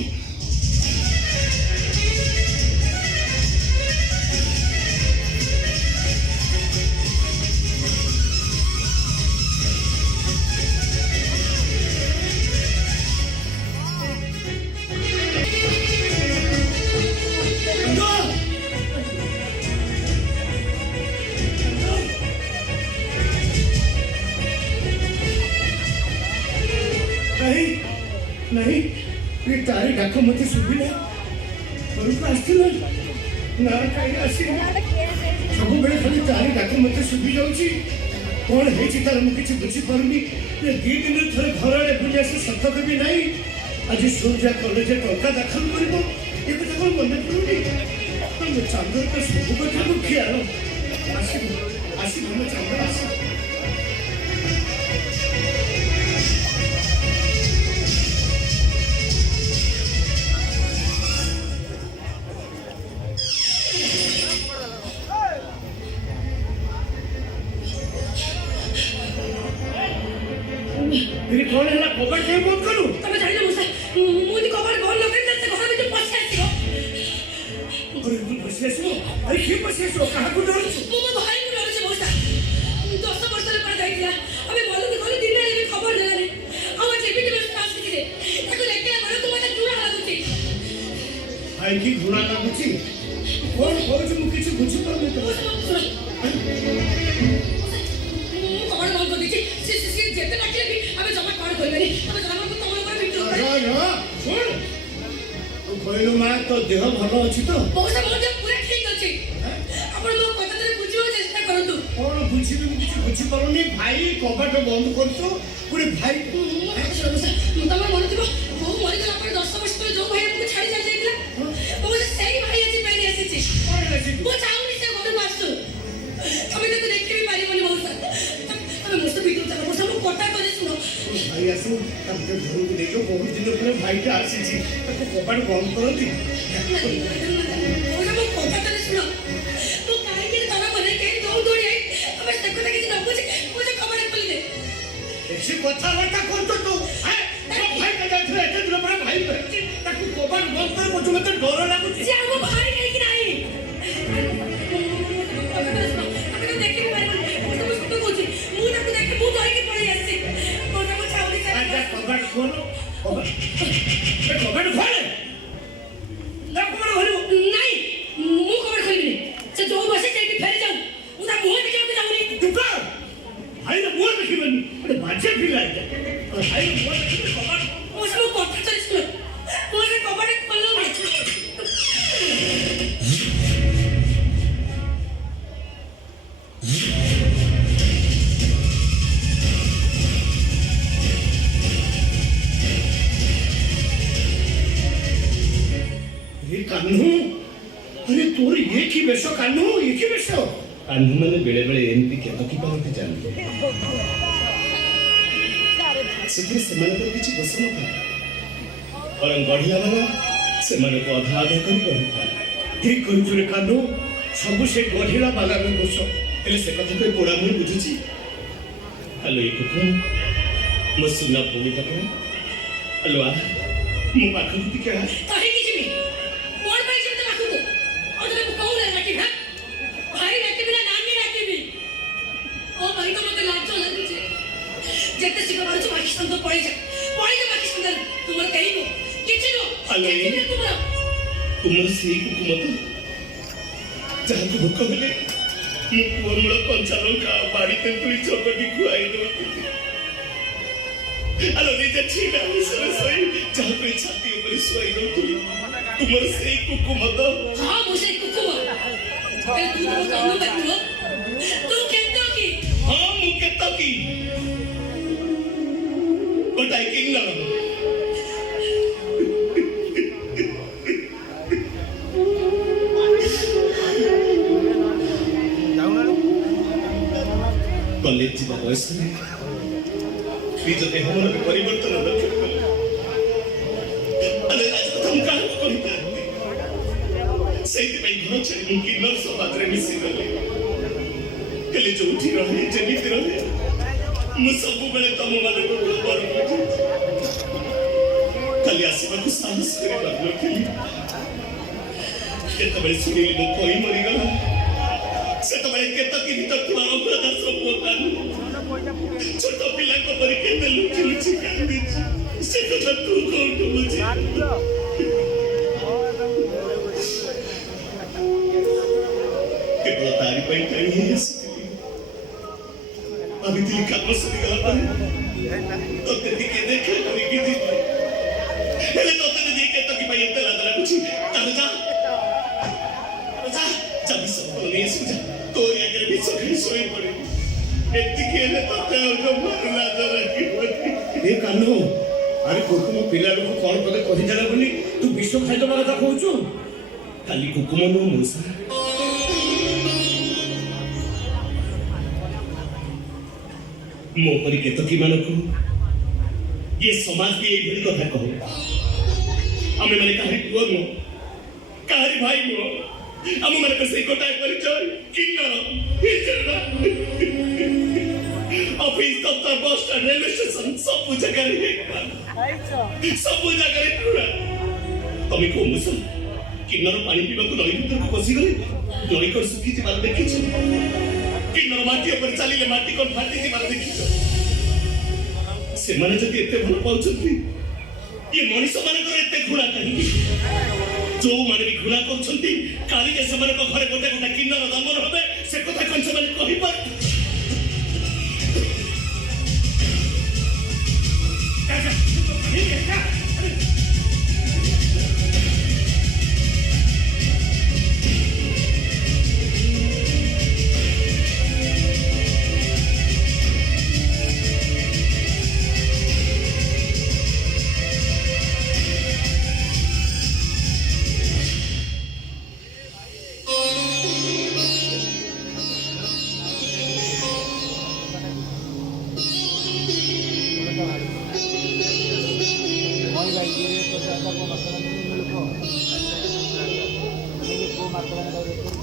नहीं ये तारे डाक मत सुबिला बरुक आस्थिला ना काई आसी सब बेले खाली तारे डाक मत सुबि जाउची कोन हेची तार मु किछि बुझी परमी ये दी दिन थरे घर आडे बुझा से सतक भी नहीं आज सूर्या कॉलेज टका दाखल करबो ए तो कोन मन पड़ुनी हम चांदर के सब कथा मुखिया आसी आसी हम चांदर आसी मेरी कौन है ना कबाड़ के बंद करूं तब जाने ना मुझसे मुझे कबाड़ बहुत लोग हैं जैसे घर में जो पसे आती हो अरे तू बसे सो अरे क्यों बसे सो कहां को डर मुझे भाई को डर से मुझसे 10 वर्ष तक पड़ गई थी अबे बोलो कि बोलो दिन में खबर ले ले हम जेबी में पास की ताको लेके बोलो तुम मत चूड़ा लागुची आई की घुना लागुची कौन कौन जो मुझे बुझी पर नहीं तो कबाड़ बंद कर दीजिए से जेते लागे कि अबे जमा कबाड़ खोलबेनी अबे जमा को तुम ऊपर वीडियो ना सुन तू कहलो मां तो देह भलो अछि तो बहुत पूरा ठीक अछि आपण मो कथा तरे बुझियो चेष्टा करंतु कौन बुझी भी कुछ बुझी पारुनी भाई कबाड़ बंद करतो पूरे भाई तमर मन थिबो बहु मरि गला पर 10 वर्ष तले जो भाई हमको छाड़ी जा जाइला बहुत सही भाई अछि पेरी आसी छी वो चाउनी से घर मासु हमें तो देख के भी पारी बनी बहुत हमें मुझसे भी चला वो सब कोटा करे सुनो भाई आसु तब के घर को देखो बहुत दिन पर भाई का आसी छी तो कबाड़ बंद करती वो सब कोटा करे सुनो तो काहे के तना बने के दौड़ी आई हमें तक तक न कुछ मुझे खबर पड़ दे ऐसी कथा वार्ता करतो तू हैं तो भाई का जात रे एते दिन पर भाई बच्ची ताकू कबाड़ बंद कर मुझे मत डर लागु छी जे हम भाई नहीं कि नहीं अबे देखे भी पारी वो सब तो कुछ मुंह तक देखे मुंह धोई के पड़ी आसी वो सब चाउली से आजा कबाड़ खोलो कबाड़ खोल ना कबाड़ खोलो नहीं मुंह खबर खोलबी से जो बसे जाई फेर जाऊ उदा मुंह के जाऊ जाऊनी चुप भाई ने बोल देखी बनी अरे बाजे भी लाई जा भाई ने बोल देखी कबाड़ वो सब कोटा चले सुनो वो से कबाड़ खोलो ये कान्हू अरे तोर ये की କି ବେଶ କାହ୍ନୁ ଏ କି ବେଶ କାହ୍ନୁ ମାନେ ବେଳେ ବେଳେ ଏମିତି କେତକୀ ପାରନ୍ତି ଜାଣନ୍ତି ସେଥିରେ ସେମାନଙ୍କର କିଛି ଦୋଷ ନଥାଏ ବରଂ ଗଢ଼ିଲା ମାନେ ସେମାନଙ୍କୁ ଅଧା ଅଧା କରି ଗଢ଼ିଥାଏ ଠିକ କହିଛୁ ରେ କାହ୍ନୁ ସବୁ ସେ ଗଢିଲା ବାଲାର ଦୋଷ ହେଲେ ସେ କଥା କହି ପୋଡ଼ା ମୁଁ ବୁଝୁଛି ହ୍ୟାଲୋ ଏ କୁକୁର ମୋ ସୁନା ଭୂମିକା କରେ ହ୍ୟାଲୋ ଆ ମୋ ପାଖକୁ ଟିକେ ଆ କାହିଁକି ଯିବି ମୋର ପାଇଁ ଯେତେ ପାଖକୁ ଆଉ ତମେ କହୁ ନା ଡାକିବି ହଁ ଭାଇ ଡାକିବି ନା ନାନୀ ଡାକିବି ଓ ଭାଇ ତ ମତେ ଲାଜ ଲାଗୁଛି ଯେତେ ଶୀଘ୍ର ପାରୁଛୁ ପାକିସ୍ତାନ ତ ପଳେଇଯା ପାକିସ୍ତାନ ତୁମର କେହି ନୁ କିଛି ନୁ ତୁମର ତୁମର ସେଇ କୁକୁମତ ଯାହାକୁ ଭୋକ ହେଲେ ମୁଁ କୁଅମୂଳ କଞ୍ଚା ଲଙ୍କା ବାଡ଼ି ତେନ୍ତୁଳି ଚକଟି ଖୁଆଇ ଦେଉଥିଲି ଆଲୋ ନିଜେ ଛିଡ଼ା ବିଷୟରେ ଶୋଇ ଯାହାକୁ ଏ ଛାତି ଉପରେ ଶୁଆଇ ଦେଉଥିଲି ତୁମର ସେଇ କୁକୁମତ ହଁ ମୁଁ ସେଇ କୁକୁମ ତୁ ତୁମ କାମ କରିବ ତୁ କେତକି ହଁ ମୁଁ କେତକୀ ଗୋଟାଏ କିଙ୍ଗର कॉलेज ଯିବା ବୟସରେ ନିଜ ଦେହ ମନରେ ପରିବର୍ତ୍ତନ ଲକ୍ଷ୍ୟ କଲେ ଆରେ ରାଜକଥା ମୁଁ କାହାକୁ କହିପାରନ୍ତି ସେଇଥିପାଇଁ ଘର ଛାଡ଼ି ମୁଁ କିନ୍ନର ସମାଜରେ ମିଶିଗଲି ହେଲେ ଯୋଉଠି ରହେ ଯେମିତି ରହେ ମୁଁ ସବୁବେଳେ ତମମାନଙ୍କୁ ଖବର ବୁଝୁଛି ଖାଲି ଆସିବାକୁ ସାହସ କରିପାରୁନଥିଲି ଯେତେବେଳେ ଶୁଣିଲି ମୋ କହି ମରିଗଲା ସେତେବେଳେ କେତକୀ ଭିତରେ ଥିବା ଅଗ୍ରଦାସର ପୁଅ କାହ୍ନୁ ଛୋଟ ପିଲାଙ୍କ ପରି କେତେ ଲୁଚି ଲୁଚି କାନ୍ଦିଛି ସେ କଥା ତୁ କୋଉଠୁ ବୁଝି କେବଳ ତାରି ପାଇଁ ଟାଣି ହେଇ ଆସିଥିଲି ଭାବିଥିଲି କାମ ସରିଗଲା ପରେ ତତେ ଟିକେ ଦେଖା କରିକି ଯିବି ହେଲେ ତତେ ଯଦି କେତକୀ ପାଇଁ ଏତେ ଲାଜ ଲାଗୁଛି ତାହେଲେ ଯା ବିଷ ନେଇ ଆସିବୁ ଯା ତୋରି ଆଗରେ ବିଷ ଖାଇ ଶୋଇ ପଡ଼ିବୁ ଏତିକି ହେଲେ ତତେ ଆଉ ଜମାରୁ ଲାଜ ଲାଗିବନି ଏ କାହ୍ନୁ ଆରେ କୁକୁମ ପିଲା ଲୋକ କଣ ତତେ କହିଦେଲା ବୋଲି ତୁ ବିଷ ଖାଇଦବା କଥା କହୁଛୁ ଖାଲି କୁକୁମ ନୁହଁ ମଉସା ମୋ ପରି କେତକୀ ମାନଙ୍କୁ ଇଏ ସମାଜ ବି ଏଇଭଳି କଥା କହେ ଆମେମାନେ କାହାରି ପୁଅ ନୁହଁ କାହାରି ଭାଇ ନୁହଁ ଆମ ମାନଙ୍କ ସେଇ ଗୋଟାଏ ପରିଚୟ କିନ୍ନର ଅଫିସ ଦପ୍ତର ବସ୍ ଷ୍ଟାଣ୍ଡ ରେଲୱେ ଷ୍ଟେସନ ସବୁ ଜାଗାରେ ଟୁଣା ତମେ କୋଉ ମୁସଲ କିନ୍ନର ପାଣି ପିଇବାକୁ ନଈ ଭିତରକୁ ପଶିଗଲେ ନଈ କଣ ଶୁଖିଯିବାର ଦେଖିଛ କିନ୍ନର ମାଟି ଉପରେ ଚାଲିଲେ ମାଟି କଣ ଫାଟିଯିବାର ଦେଖିଛ ସେମାନେ ଯଦି ଏତେ ଭଲ ପାଉଛନ୍ତି ଇଏ ମଣିଷ ମାନଙ୍କର ଏତେ ଘୃଣା କାହିଁକି ଯୋଉମାନେ ବି ଘୃଣା କରୁଛନ୍ତି କାଲି ଯେ ସେମାନଙ୍କ ଘରେ ଗୋଟେ ଗୋଟେ କିନ୍ନର ଦମନ হবে ସେ କଥା କଣ ସେମାନେ କହିପାର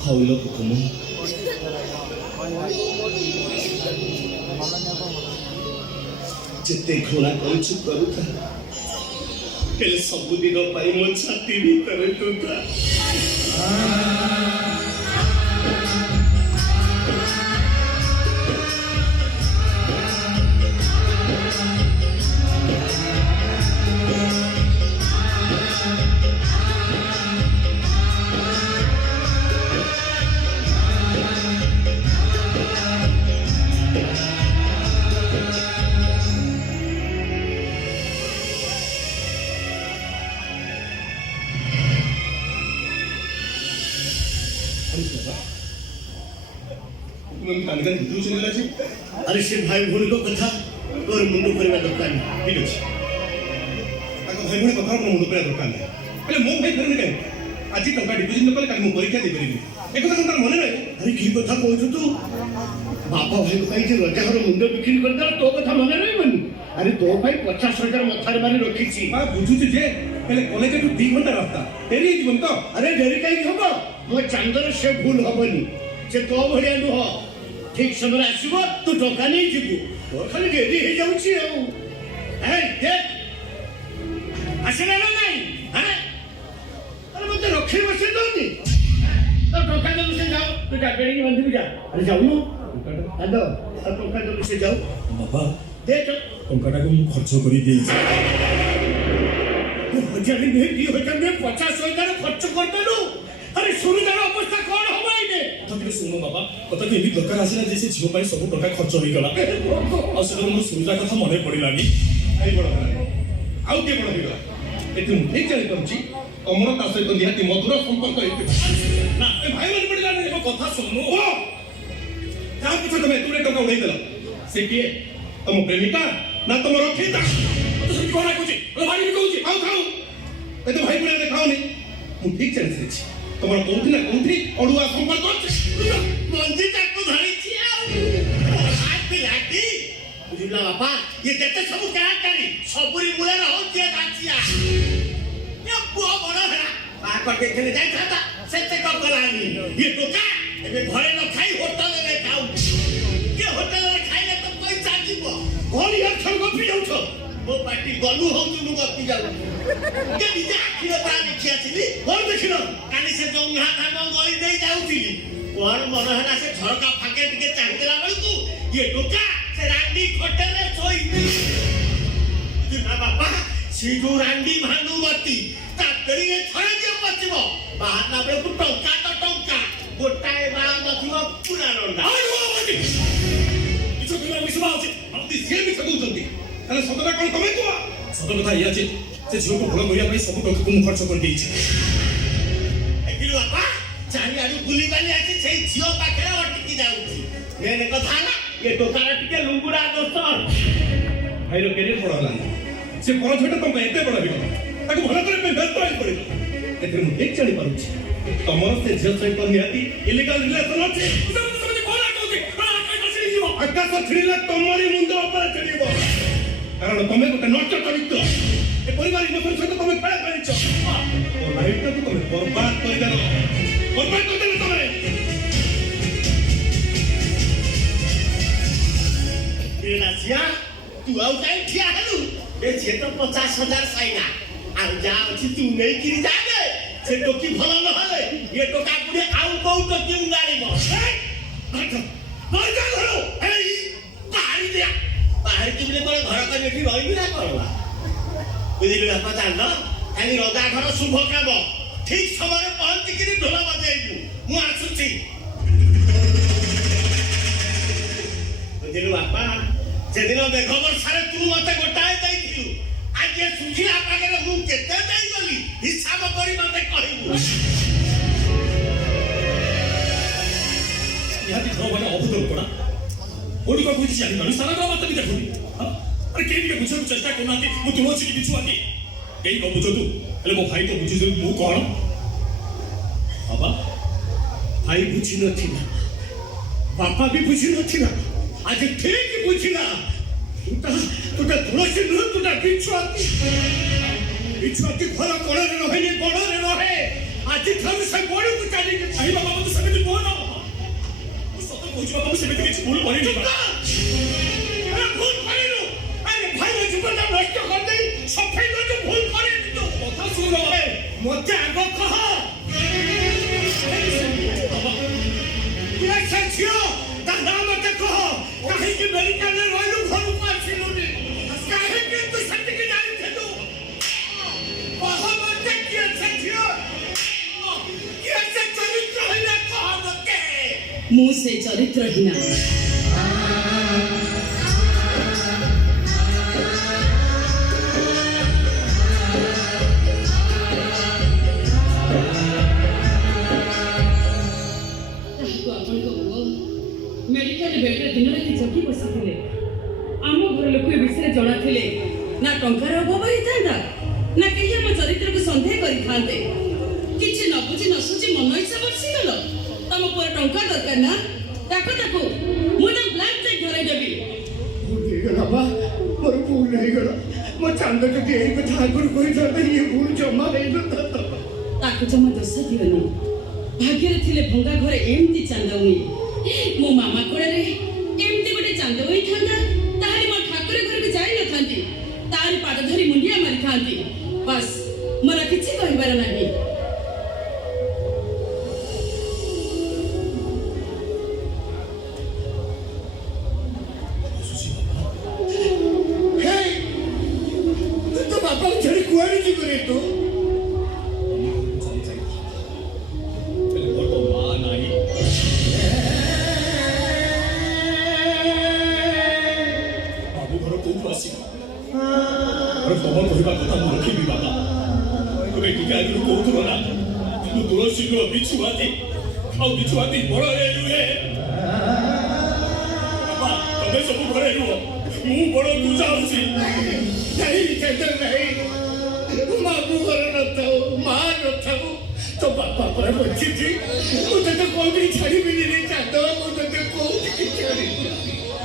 ହାଉଲ କୁକୁମ ଯେତେ ଘୃଣା କରୁଛୁ କରୁଥା ହେଲେ ସବୁଦିନ ପାଇଁ ମୋ ଛାତି ଭିତରେ ତୁ ଥା अरे से भाई भूल को कथा और मुंडो करवा दरकार ठीक ଅଛି ତାଙ୍କ ଭାଇ ଭଉଣୀ କଥା ମୋ ମୁଣ୍ଡ କରିବା ଦରକାର ନାହିଁ ହେଲେ ମୋ ଭାଇ ଭଉଣୀ କାହିଁ ଆଜି ଟଙ୍କା ଡିପୋଜିଟ୍ ନ କଲେ କାଲି ମୁଁ ପରୀକ୍ଷା ଦେଇପାରିବି एक कथा तार मने नाही अरे की कथा कहू तू बापा भाई कहीं रजार मुंड बिक्री करदा तो कथा मने नहीं बनी अरे तो भाई 50,000 मथार मारी रखी बुझुची जे हेले कॉलेज टू 2 घंटा रास्ता डेरी जीवन तो अरे डेरी कहीं हबो मो चांदर से भूल हबनी से तो भड़िया नुह ठीक समय आसीबो तू टका नहीं जीबू तो खाली डेरी हे जाउची आ ए देख आसला नहीं हैं अरे मते रखी बसे दोनी तो टका दे से जाओ तू जा डेरी बंद भी जा अरे जाऊ आदो टका दे से जाओ बाबा देख टंकाटाକୁ ମୁଁ ଖର୍ଚ୍ଚ କରି ଦେଇଛି हजार में 2,000 में 50,000 खर्च कर देलु अरे सुरुदार अवस्था कौन हबो इने ତଥାପି ଶୁଣ ବାବା ତଥାପି ଏମିତି ଦରକାର ଆସିଲା ଯେ ସେ ଝିଅ ପାଇଁ ସବୁ ଟଙ୍କା ଖର୍ଚ୍ଚ ହେଇଗଲା ଆଉ ସେତେବେଳେ ମୋ ସୁରୁଜା କଥା ମନେ ପଡ଼ିଲାନି ଆଇ ବଡ଼ ଆଉ କେ ବଡ଼ ହେଇଗଲା ଏତେ ମୁଁ ଠିକ ଜାଣି ପାରୁଛି ତମର ତା ସହିତ ନିହାତି ମଧୁର ସମ୍ପର୍କ ହେଇଥିବ ନା ଏ ଭାଇ ମାନେ ପଡ଼ିଲାନି ମୋ କଥା ଶୁଣୁ ଓ ତା ପିଛ ତମେ ତୁରେ ଟଙ୍କା ଉଡେଇ ଦେଲ ସେ କିଏ ତମ ପ୍ରେମିକା ନା ତମ ରକ୍ଷିତା ସେମିତି କଣ କହୁଛି ଭାଇ ବି କହୁଛି ଆଉ ଖାଉ ଏତେ ଭାଇ ପଡ଼ିଆ ଦେଖାଉନି ମୁଁ ଠିକ ଜାଣିଛି ତମର କୋଉଠି ନା କୋଉଠି ଅଡୁଆ ସମ୍ପର୍କ ଅଛି ମଞ୍ଜି ତାକୁ ଧରିଛି ଆଉ ପିଲାଟି ବୁଝିଲା ବାପା ଇଏ ଯେତେ ସବୁ କାହାକାରୀ ସବୁରି ମୂଳରେ ହଉଛି ଦାଚିଆ ଏ ପୁଅ ବଡ଼ ହେଲା ବାହା କରିଦେଇଥିଲେ ଯାଇଥାନ୍ତା ସେତେ କଲାନି ଇଏ ଟୋକା ଏବେ ଘରେ ନ ଖାଇ ହୋଟେଲରେ ଖାଉଛି ଇଏ ହୋଟେଲରେ ଖାଇଲେ ତ ପଇସା ଯିବ କଣ ଇଏ ଥର ଗପି ଯାଉଛ ମୋ ପାଟି ଗଲୁ ହଉଛି ମୁଁ ଗପି ଯାଉଛି କେ ନିଜେ ଆଖିର ତା ଦେଖି ଆସିଲି କଣ ଦେଖିଲ କାଲି ସେ ଜଙ୍ଘା ଧାନ ଗଳି ଦେଇ ଯାଉଥିଲି କଣ ମନ ହେଲା ସେ ଝରକା ଫାକେ ଟିକେ ଚାହିଁଦେଲା ବେଳକୁ ଇଏ ଟୋକା ସେ ରାଣ୍ଡି ଖଟରେ ଶୋଇଛି ନା ବାପା ସେ ଯୋଉ ରାଣ୍ଡି ଭାନୁମତି ତା ଦେହରେ ଥରେ ଯିଏ ପଚିବ ବାହାରିଲା ବେଳକୁ ଟଙ୍କା ତ ଟଙ୍କା ଗୋଟାଏ ବାଳ ନଥିବ ପୁରା ରଣ୍ଡା ମିଛ କହିବାର ମିଛ ବାହାରୁଛି ସିଏ ବି କହୁଛନ୍ତି ତାହେଲେ ସତଟା କଣ ତମେ କୁହ ସତ କଥା ଏଇଆ ଯେ ସେ ଝିଅକୁ ଭଲ କରିବା ପାଇଁ ସବୁ ଟଙ୍କାକୁ ମୁଁ ଖର୍ଚ୍ଚ କରିଦେଇଛି ଦେଖିଲୁ ବାପା ଚାରିଆଡୁ ବୁଲିବାଲି ଆସି ସେଇ ଝିଅ ପାଖରେ ଅଟକି ଯାଉଛି ମେନ୍ କଥା ହେଲା ଏ ଟୋକାର ଟିକେ ଲୁଙ୍ଗୁଡା ଦୋଷ ଭାଇର କ୍ୟାରିୟର ବଡ ହେଲାନି ସେ ବଡ ଝିଅଟା ତମ ପାଇଁ ଏତେ ବଡ ହେଇଗଲା ତାକୁ ଭଲ କରିବା ପାଇଁ ବ୍ୟସ୍ତ ହେଇ ପଡିବ ଏଥିରେ ମୁଁ ଠିକ ଜାଣିପାରୁଛି ତମର ସେ ଝିଅ ସହିତ ନିହାତି ଇଲିଗାଲ ରିଲେସନ ଅଛି ଆକାଶ ଛିଡ଼ିଲେ ତମରି ମୁଣ୍ଡ ଉପରେ ଛିଡ଼ିବ କାରଣ ତମେ ଗୋଟେ ନଷ୍ଟ ଚରିତ୍ର ଏ ପରିବାର ଇମୋସନ ସହିତ ତମେ ଖେଳ କରିଛ ଲାଇଫଟାକୁ ତମେ ବର୍ବାଦ କରିଦେଲ ବର୍ବାଦ କରିଦେଲ ତମେ ନାସିଆ ତୁ ଆଉ ଯାଇ ଠିଆ ହେଲୁ ଏ ଝିଅ ତ 50,000 ସାଇଲା ଆଉ ଯାହା ଅଛି ତୁ ନେଇକିରି ଯାବେ ସେ ଟୋକି ଭଲ ନହେଲେ ଏ ଟୋକା ପୁଣି ଆଉ କୋଉ ଟୋକି ଉଙ୍ଗାଳିବ ବାହାରିକି କଣ ଘର କରି ଏଠି ରହିବି ନା କଣ ବୁଝିଲୁ ବାପା ଜାଣିଲ ଖାଲି ରଜା ଘର ଶୁଭ କାମ ଠିକ ସମୟରେ ପହଞ୍ଚିକିରି ଢୋଲ ବଜେଇବୁ ମୁଁ ଆସୁଛି ବୁଝିଲୁ ବାପା ସେଦିନ ମେଘ ବର୍ଷାରେ ତୁ ମତେ ଗୋଟାଏ ଦେଇଥିଲୁ ଆଜି ଶୁଖିଲା ପାଗରେ ମୁଁ କେତେ ଦେଇଗଲି ହିସାବ କରି ମତେ କହିବୁ ନିହାତି ଝିଅ ମାନେ ଅଭୁତ ଲୋକଟା କୋଉଠି କଣ କହୁଛି ଜାଣିପାରୁନି ସାରା ଗାଁ ବାଟ ବି ଦେଖୁନି ଆରେ କେହି ଟିକେ ବୁଝିବାକୁ ଚେଷ୍ଟା କରୁନାହାନ୍ତି ମୁଁ ତୁଳସୀ କି ବିଛୁଆନ୍ତି କେହି କଣ ବୁଝନ୍ତୁ ହେଲେ ମୋ ଭାଇ ତ ବୁଝୁଛନ୍ତି ମୁଁ କଣ ବାବା ଭାଇ ବୁଝି ନଥିଲା ବାପା ବି ବୁଝି ନଥିଲା ଆଜି ଠିକ ବୁଝିଲା ତୁଟା ତୁଳସୀ ନୁହଁ ତୁଟା ବିଛୁଆତି ଘର କୋଣରେ ରହେନି ବଣରେ ରହେ ଆଜି ଠାରୁ ସେ ବଣକୁ ଚାଲିକି ଭାଇ ବାବା ମତେ ସେମିତି କୁହ ନା ସତ କହୁଛି ବାବା ମୁଁ ସେମିତି କିଛି ଭୁଲ କରିନି ଭୁଲ କରିଲୁ ଆରେ ଭାଇର ଜୀବନଟା ନଷ୍ଟ କରିଦେଇ ସଫେଇ କରି ଭୁଲ କରିନି ତୁ କଥା ଶୁଣ ମତେ ଆଗ କହ ସେ ଝିଅ ତା ନାଁ ମତେ କହ କାହିଁକି ମେଡିକାଲରେ ରହିଲୁ ଘରକୁ ଆସିଲୁନି କାହିଁକି ତୁ ସେତିକି ଜାଣିଥିଲୁ କହ ମତେ କିଏ ସେ ଝିଅ କିଏ ସେ ଚରିତ୍ରହୀନ କହ ମତେ ମୁଁ ସେ ଚରିତ୍ରହୀନ मेडिकल बेड्रे दिन राति जगी बसी आम घर लोक ए विषय जना ना टंकार अभाव होता ना कहीं आम चरित्र को सन्देह करते किसी न बुझी न सुझी मन इच्छा बसीगल ତମ ପୁଅ ଟଙ୍କା ଦରକାର ନା ତାକୁ ତାକୁ ମୁଁ ନା ବ୍ଲାକ୍ ଚେକ୍ ଧରେଇ ଦେବି ଭୁଲ ହେଇଗଲା ବା ମୋର ଭୁଲ ହେଇଗଲା ମୋ ଚାନ୍ଦ ଯଦି ଏଇ କଥା ଆଗରୁ କହିଥାନ୍ତା ଇଏ ଭୁଲ ଜମା ହେଇନଥାନ୍ତା ତାକୁ ଜମା ଦୋଷ ଦିଅନି ଭାଗ୍ୟରେ ଥିଲେ ଭଙ୍ଗା ଘରେ ଏମିତି ଚାନ୍ଦ ହୁଏ ମୋ ମାମା କୋଳରେ ଏମିତି ଗୋଟେ ଚାନ୍ଦ ହୋଇଥାନ୍ତା ତାହେଲେ ମୋ ଠାକୁର ଘରକୁ ଯାଇନଥାନ୍ତି ତାରି ପାଦ ଧରି ମୁଣ୍ଡିଆ ମାରିଥାନ୍ତି ବାସ୍ ମୋର କିଛି କହିବାର ନାହିଁ ତୋ ବାପାକୁ ଛାଡି କୁଆଡେ ଯିବୁ ରେ ତୁ ତମ କହିବା କଥା ମୁଁ ରଖିବି ବାବା ତୁମେ ଟିକେ ଆଗରୁ କହୁଥିଲ ନା ମୁଁ ତୁଳସୀର ବିଛୁଆତି ଆଉ ବିଛୁଆତି ବଳରେ ରୁହେ ବାବା ତମେ ସବୁ ଘରେ ରୁହ ମୁଁ ବଳକୁ ଯାଉଛି ନାହିଁ ଚେତନ ନାହିଁ ମାମୁଁ ଘର ନଥାଉ ମା ନଥାଉ ତୋ ବାପା ପରା ବଞ୍ଚିଛି ମୁଁ ତତେ କୋଉଠି ଛାଡ଼ିବିନି ରେ ଚାନ୍ଦ ମୁଁ ତତେ କୋଉଠି ଛାଡ଼ିବି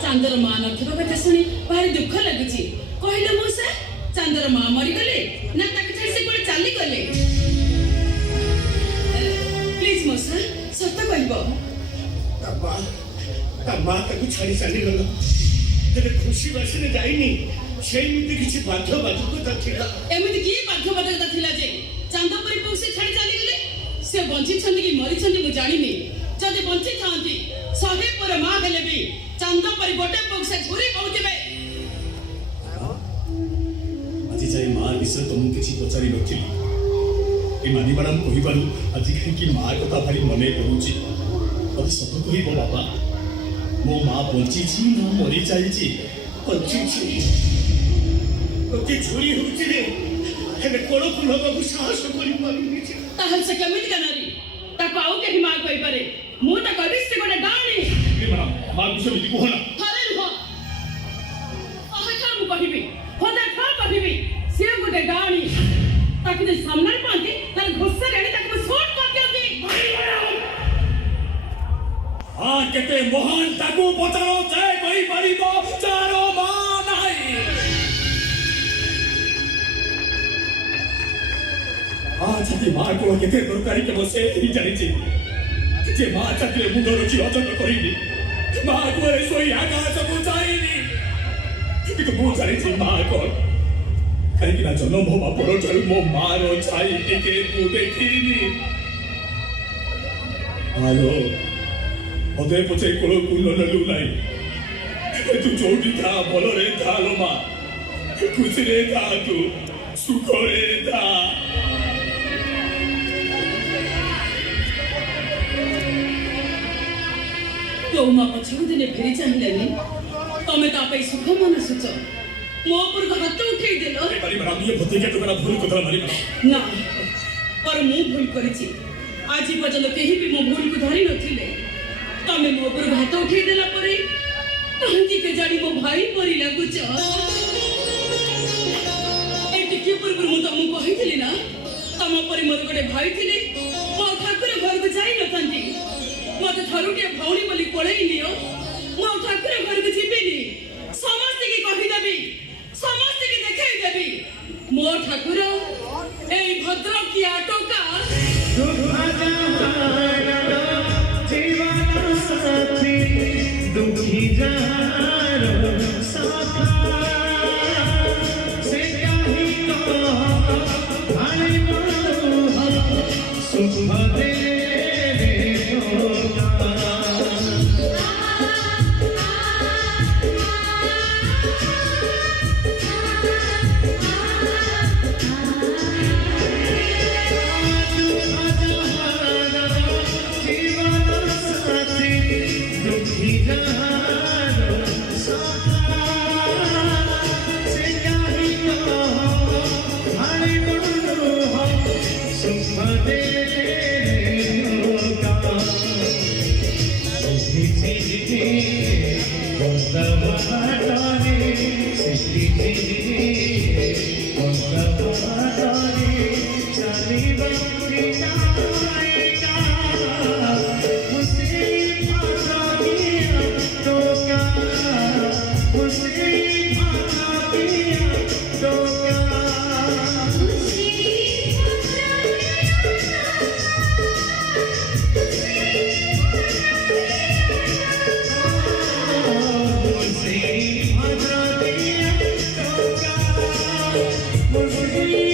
ଚାନ୍ଦର ମା ନଥିବା କଥା ଶୁଣି ଭାରି ଦୁଃଖ ଲାଗୁଛି କହିଲେ ମଉସା ଚାନ୍ଦର ମା ମରିଗଲେ ନା ତାକୁ ଛାଡ଼ି ସେ କୁଆଡ଼େ ଚାଲିଗଲେ ପ୍ଲିଜ ମଉସା ସତ କହିବ ତା ମା ତାକୁ ଛାଡ଼ି ଚାଲିଗଲ ତେବେ ଖୁସି ବାସିରେ ଯାଇନି ସେମିତି କିଛି ବାଧ୍ୟବାଧକତା ଥିଲା ଏମିତି କି ବାଧ୍ୟବାଧକତା ଥିଲା ଯେ ଚାନ୍ଦ ପରି ପୁଅ ସେ ଛାଡ଼ି ଚାଲିଗଲେ ସେ ବଞ୍ଚିଛନ୍ତି କି ମରିଛନ୍ତି ମୁଁ ଜାଣିନି ଯଦି ବଞ୍ଚିଥାନ୍ତି 100 ପୁଅର ମା ହେଲେ ବି ଚାନ୍ଦ ପରି ଗୋଟେ ପୁଅ ସେ ଝୁରି କହୁଥିବେ ଆଜି ଯାଏ ମା ବିଷୟରେ ତମକୁ କିଛି ପଚାରି ନଥିଲି ଏ ମାନି ମ୍ୟାଡ଼ାମ କହିବାରୁ ଆଜି କାହିଁକି ମା କଥା ଭାରି ମନେ ପଡୁଛି ମତେ ସତ କହିବ ବାବା ମୋ ମା ବଞ୍ଚିଛି ନା ମରିଯାଇଛି ବଞ୍ଚିଛି ତୋତେ ଝୁରି ହେଉଛି ରେ ହେଲେ କୋଳକୁ ନେବାକୁ ସାହସ କରିପାରୁନି ତାହେଲେ ସେ କେମିତିକା ନାରୀ ତାକୁ ଆଉ କେହି ମା କହିପାରେ ମୁଁ ତ କହିବି ସେ ଗୋଟେ ଡାଣି ମ୍ୟାଡ଼ାମ ମା ବିଷୟରେ ଏମିତି କୁହ ନା ଥରେ ନୁହଁ ମୁଁ କହିବି କହିବି ସେ ଗୋଟେ ଡାଣି ତାକୁ ଯଦି ସାମ୍ନାରେ ପାଆନ୍ତି ତାହେଲେ ଘୋଷାରେ ଆଣି ତାକୁ ସୁଟ୍ କରିଦିଅନ୍ତି ହଁ କେତେ ମହାନ ତାକୁ ପଚାର ସେ କହିପାରିବ ଯାହାର ମା ନାହିଁ ଆଜି ମା କୋଳ କେତେ ଦରକାରୀ କେବଳ ସେ ହିଁ ଜାଣିଛି ଯେ ମା ଚାକିରେ ମୁଣ୍ଡ ରଖି ଅଜନ କରିନି ମା କୁଆରେ ଶୋଇ ଆକାଶକୁ ଯାଇନି କିନ୍ତୁ ମୁଁ ଜାଣିଛି ମା କଣ କାହିଁକି ନା ଜନ୍ମ ହେବା ପରଠାରୁ ମୋ ମାର ଛାଇ ଟିକେ ମୁଁ ଦେଖିନି ଆଲୋ ମତେ ପଛେ କୋଳକୁ ନେଲୁ ନାହିଁ ତୁ ଯୋଉଠି ଥା ଭଲରେ ଥା ଲୋ ମା ଖୁସିରେ ଥା ତୁ ସୁଖରେ ଥା ତୋ ମା ପଛକୁ ଦିନେ ଫେରି ଚାହିଁଲେନି ତମେ ତା ପାଇଁ ସୁଖ ମନାସୁଛ ମୋ ଉପରକୁ ହାତ ଉଠେଇଦେଲ ନା पर ମୁଁ ଭୁଲ କରିଛି ଆଜି ପର୍ଯ୍ୟନ୍ତ କେହି ବି ମୋ ଭୁଲକୁ ଧରି ନଥିଲେ ତମେ ମୋ ଉପରୁ ହାତ ଉଠେଇ ଦେଲା ପରେ କାହିଁକି କେଜାଣି ମୋ ଭାଇ ପରି ଲାଗୁଛ ଏ ଟିକେ ପୂର୍ବରୁ ମୁଁ ତମକୁ କହିଥିଲି ନା ତମ ପରି ମୋର ଗୋଟେ ଭାଇ ଥିଲେ ମୋ ଠାକୁର ଘରକୁ ଯାଇନଥାନ୍ତି ମତେ ଥରୁଟିଏ ଭଉଣୀ ବୋଲି ପଳେଇ ନିଅ ମୋ ଠାକୁର ଘରକୁ ଯିବିନି ସମସ୍ତେ କି କହିଦେବି ସମସ୍ତେ କି ଦେଖେଇ ଦେବି ମୋ ଠାକୁର এই ভদ্র কি আটকা দুঃখী যার সাথা সে কাহিল ভাই সুখ দে ମୁଁ ବୁଝିଲି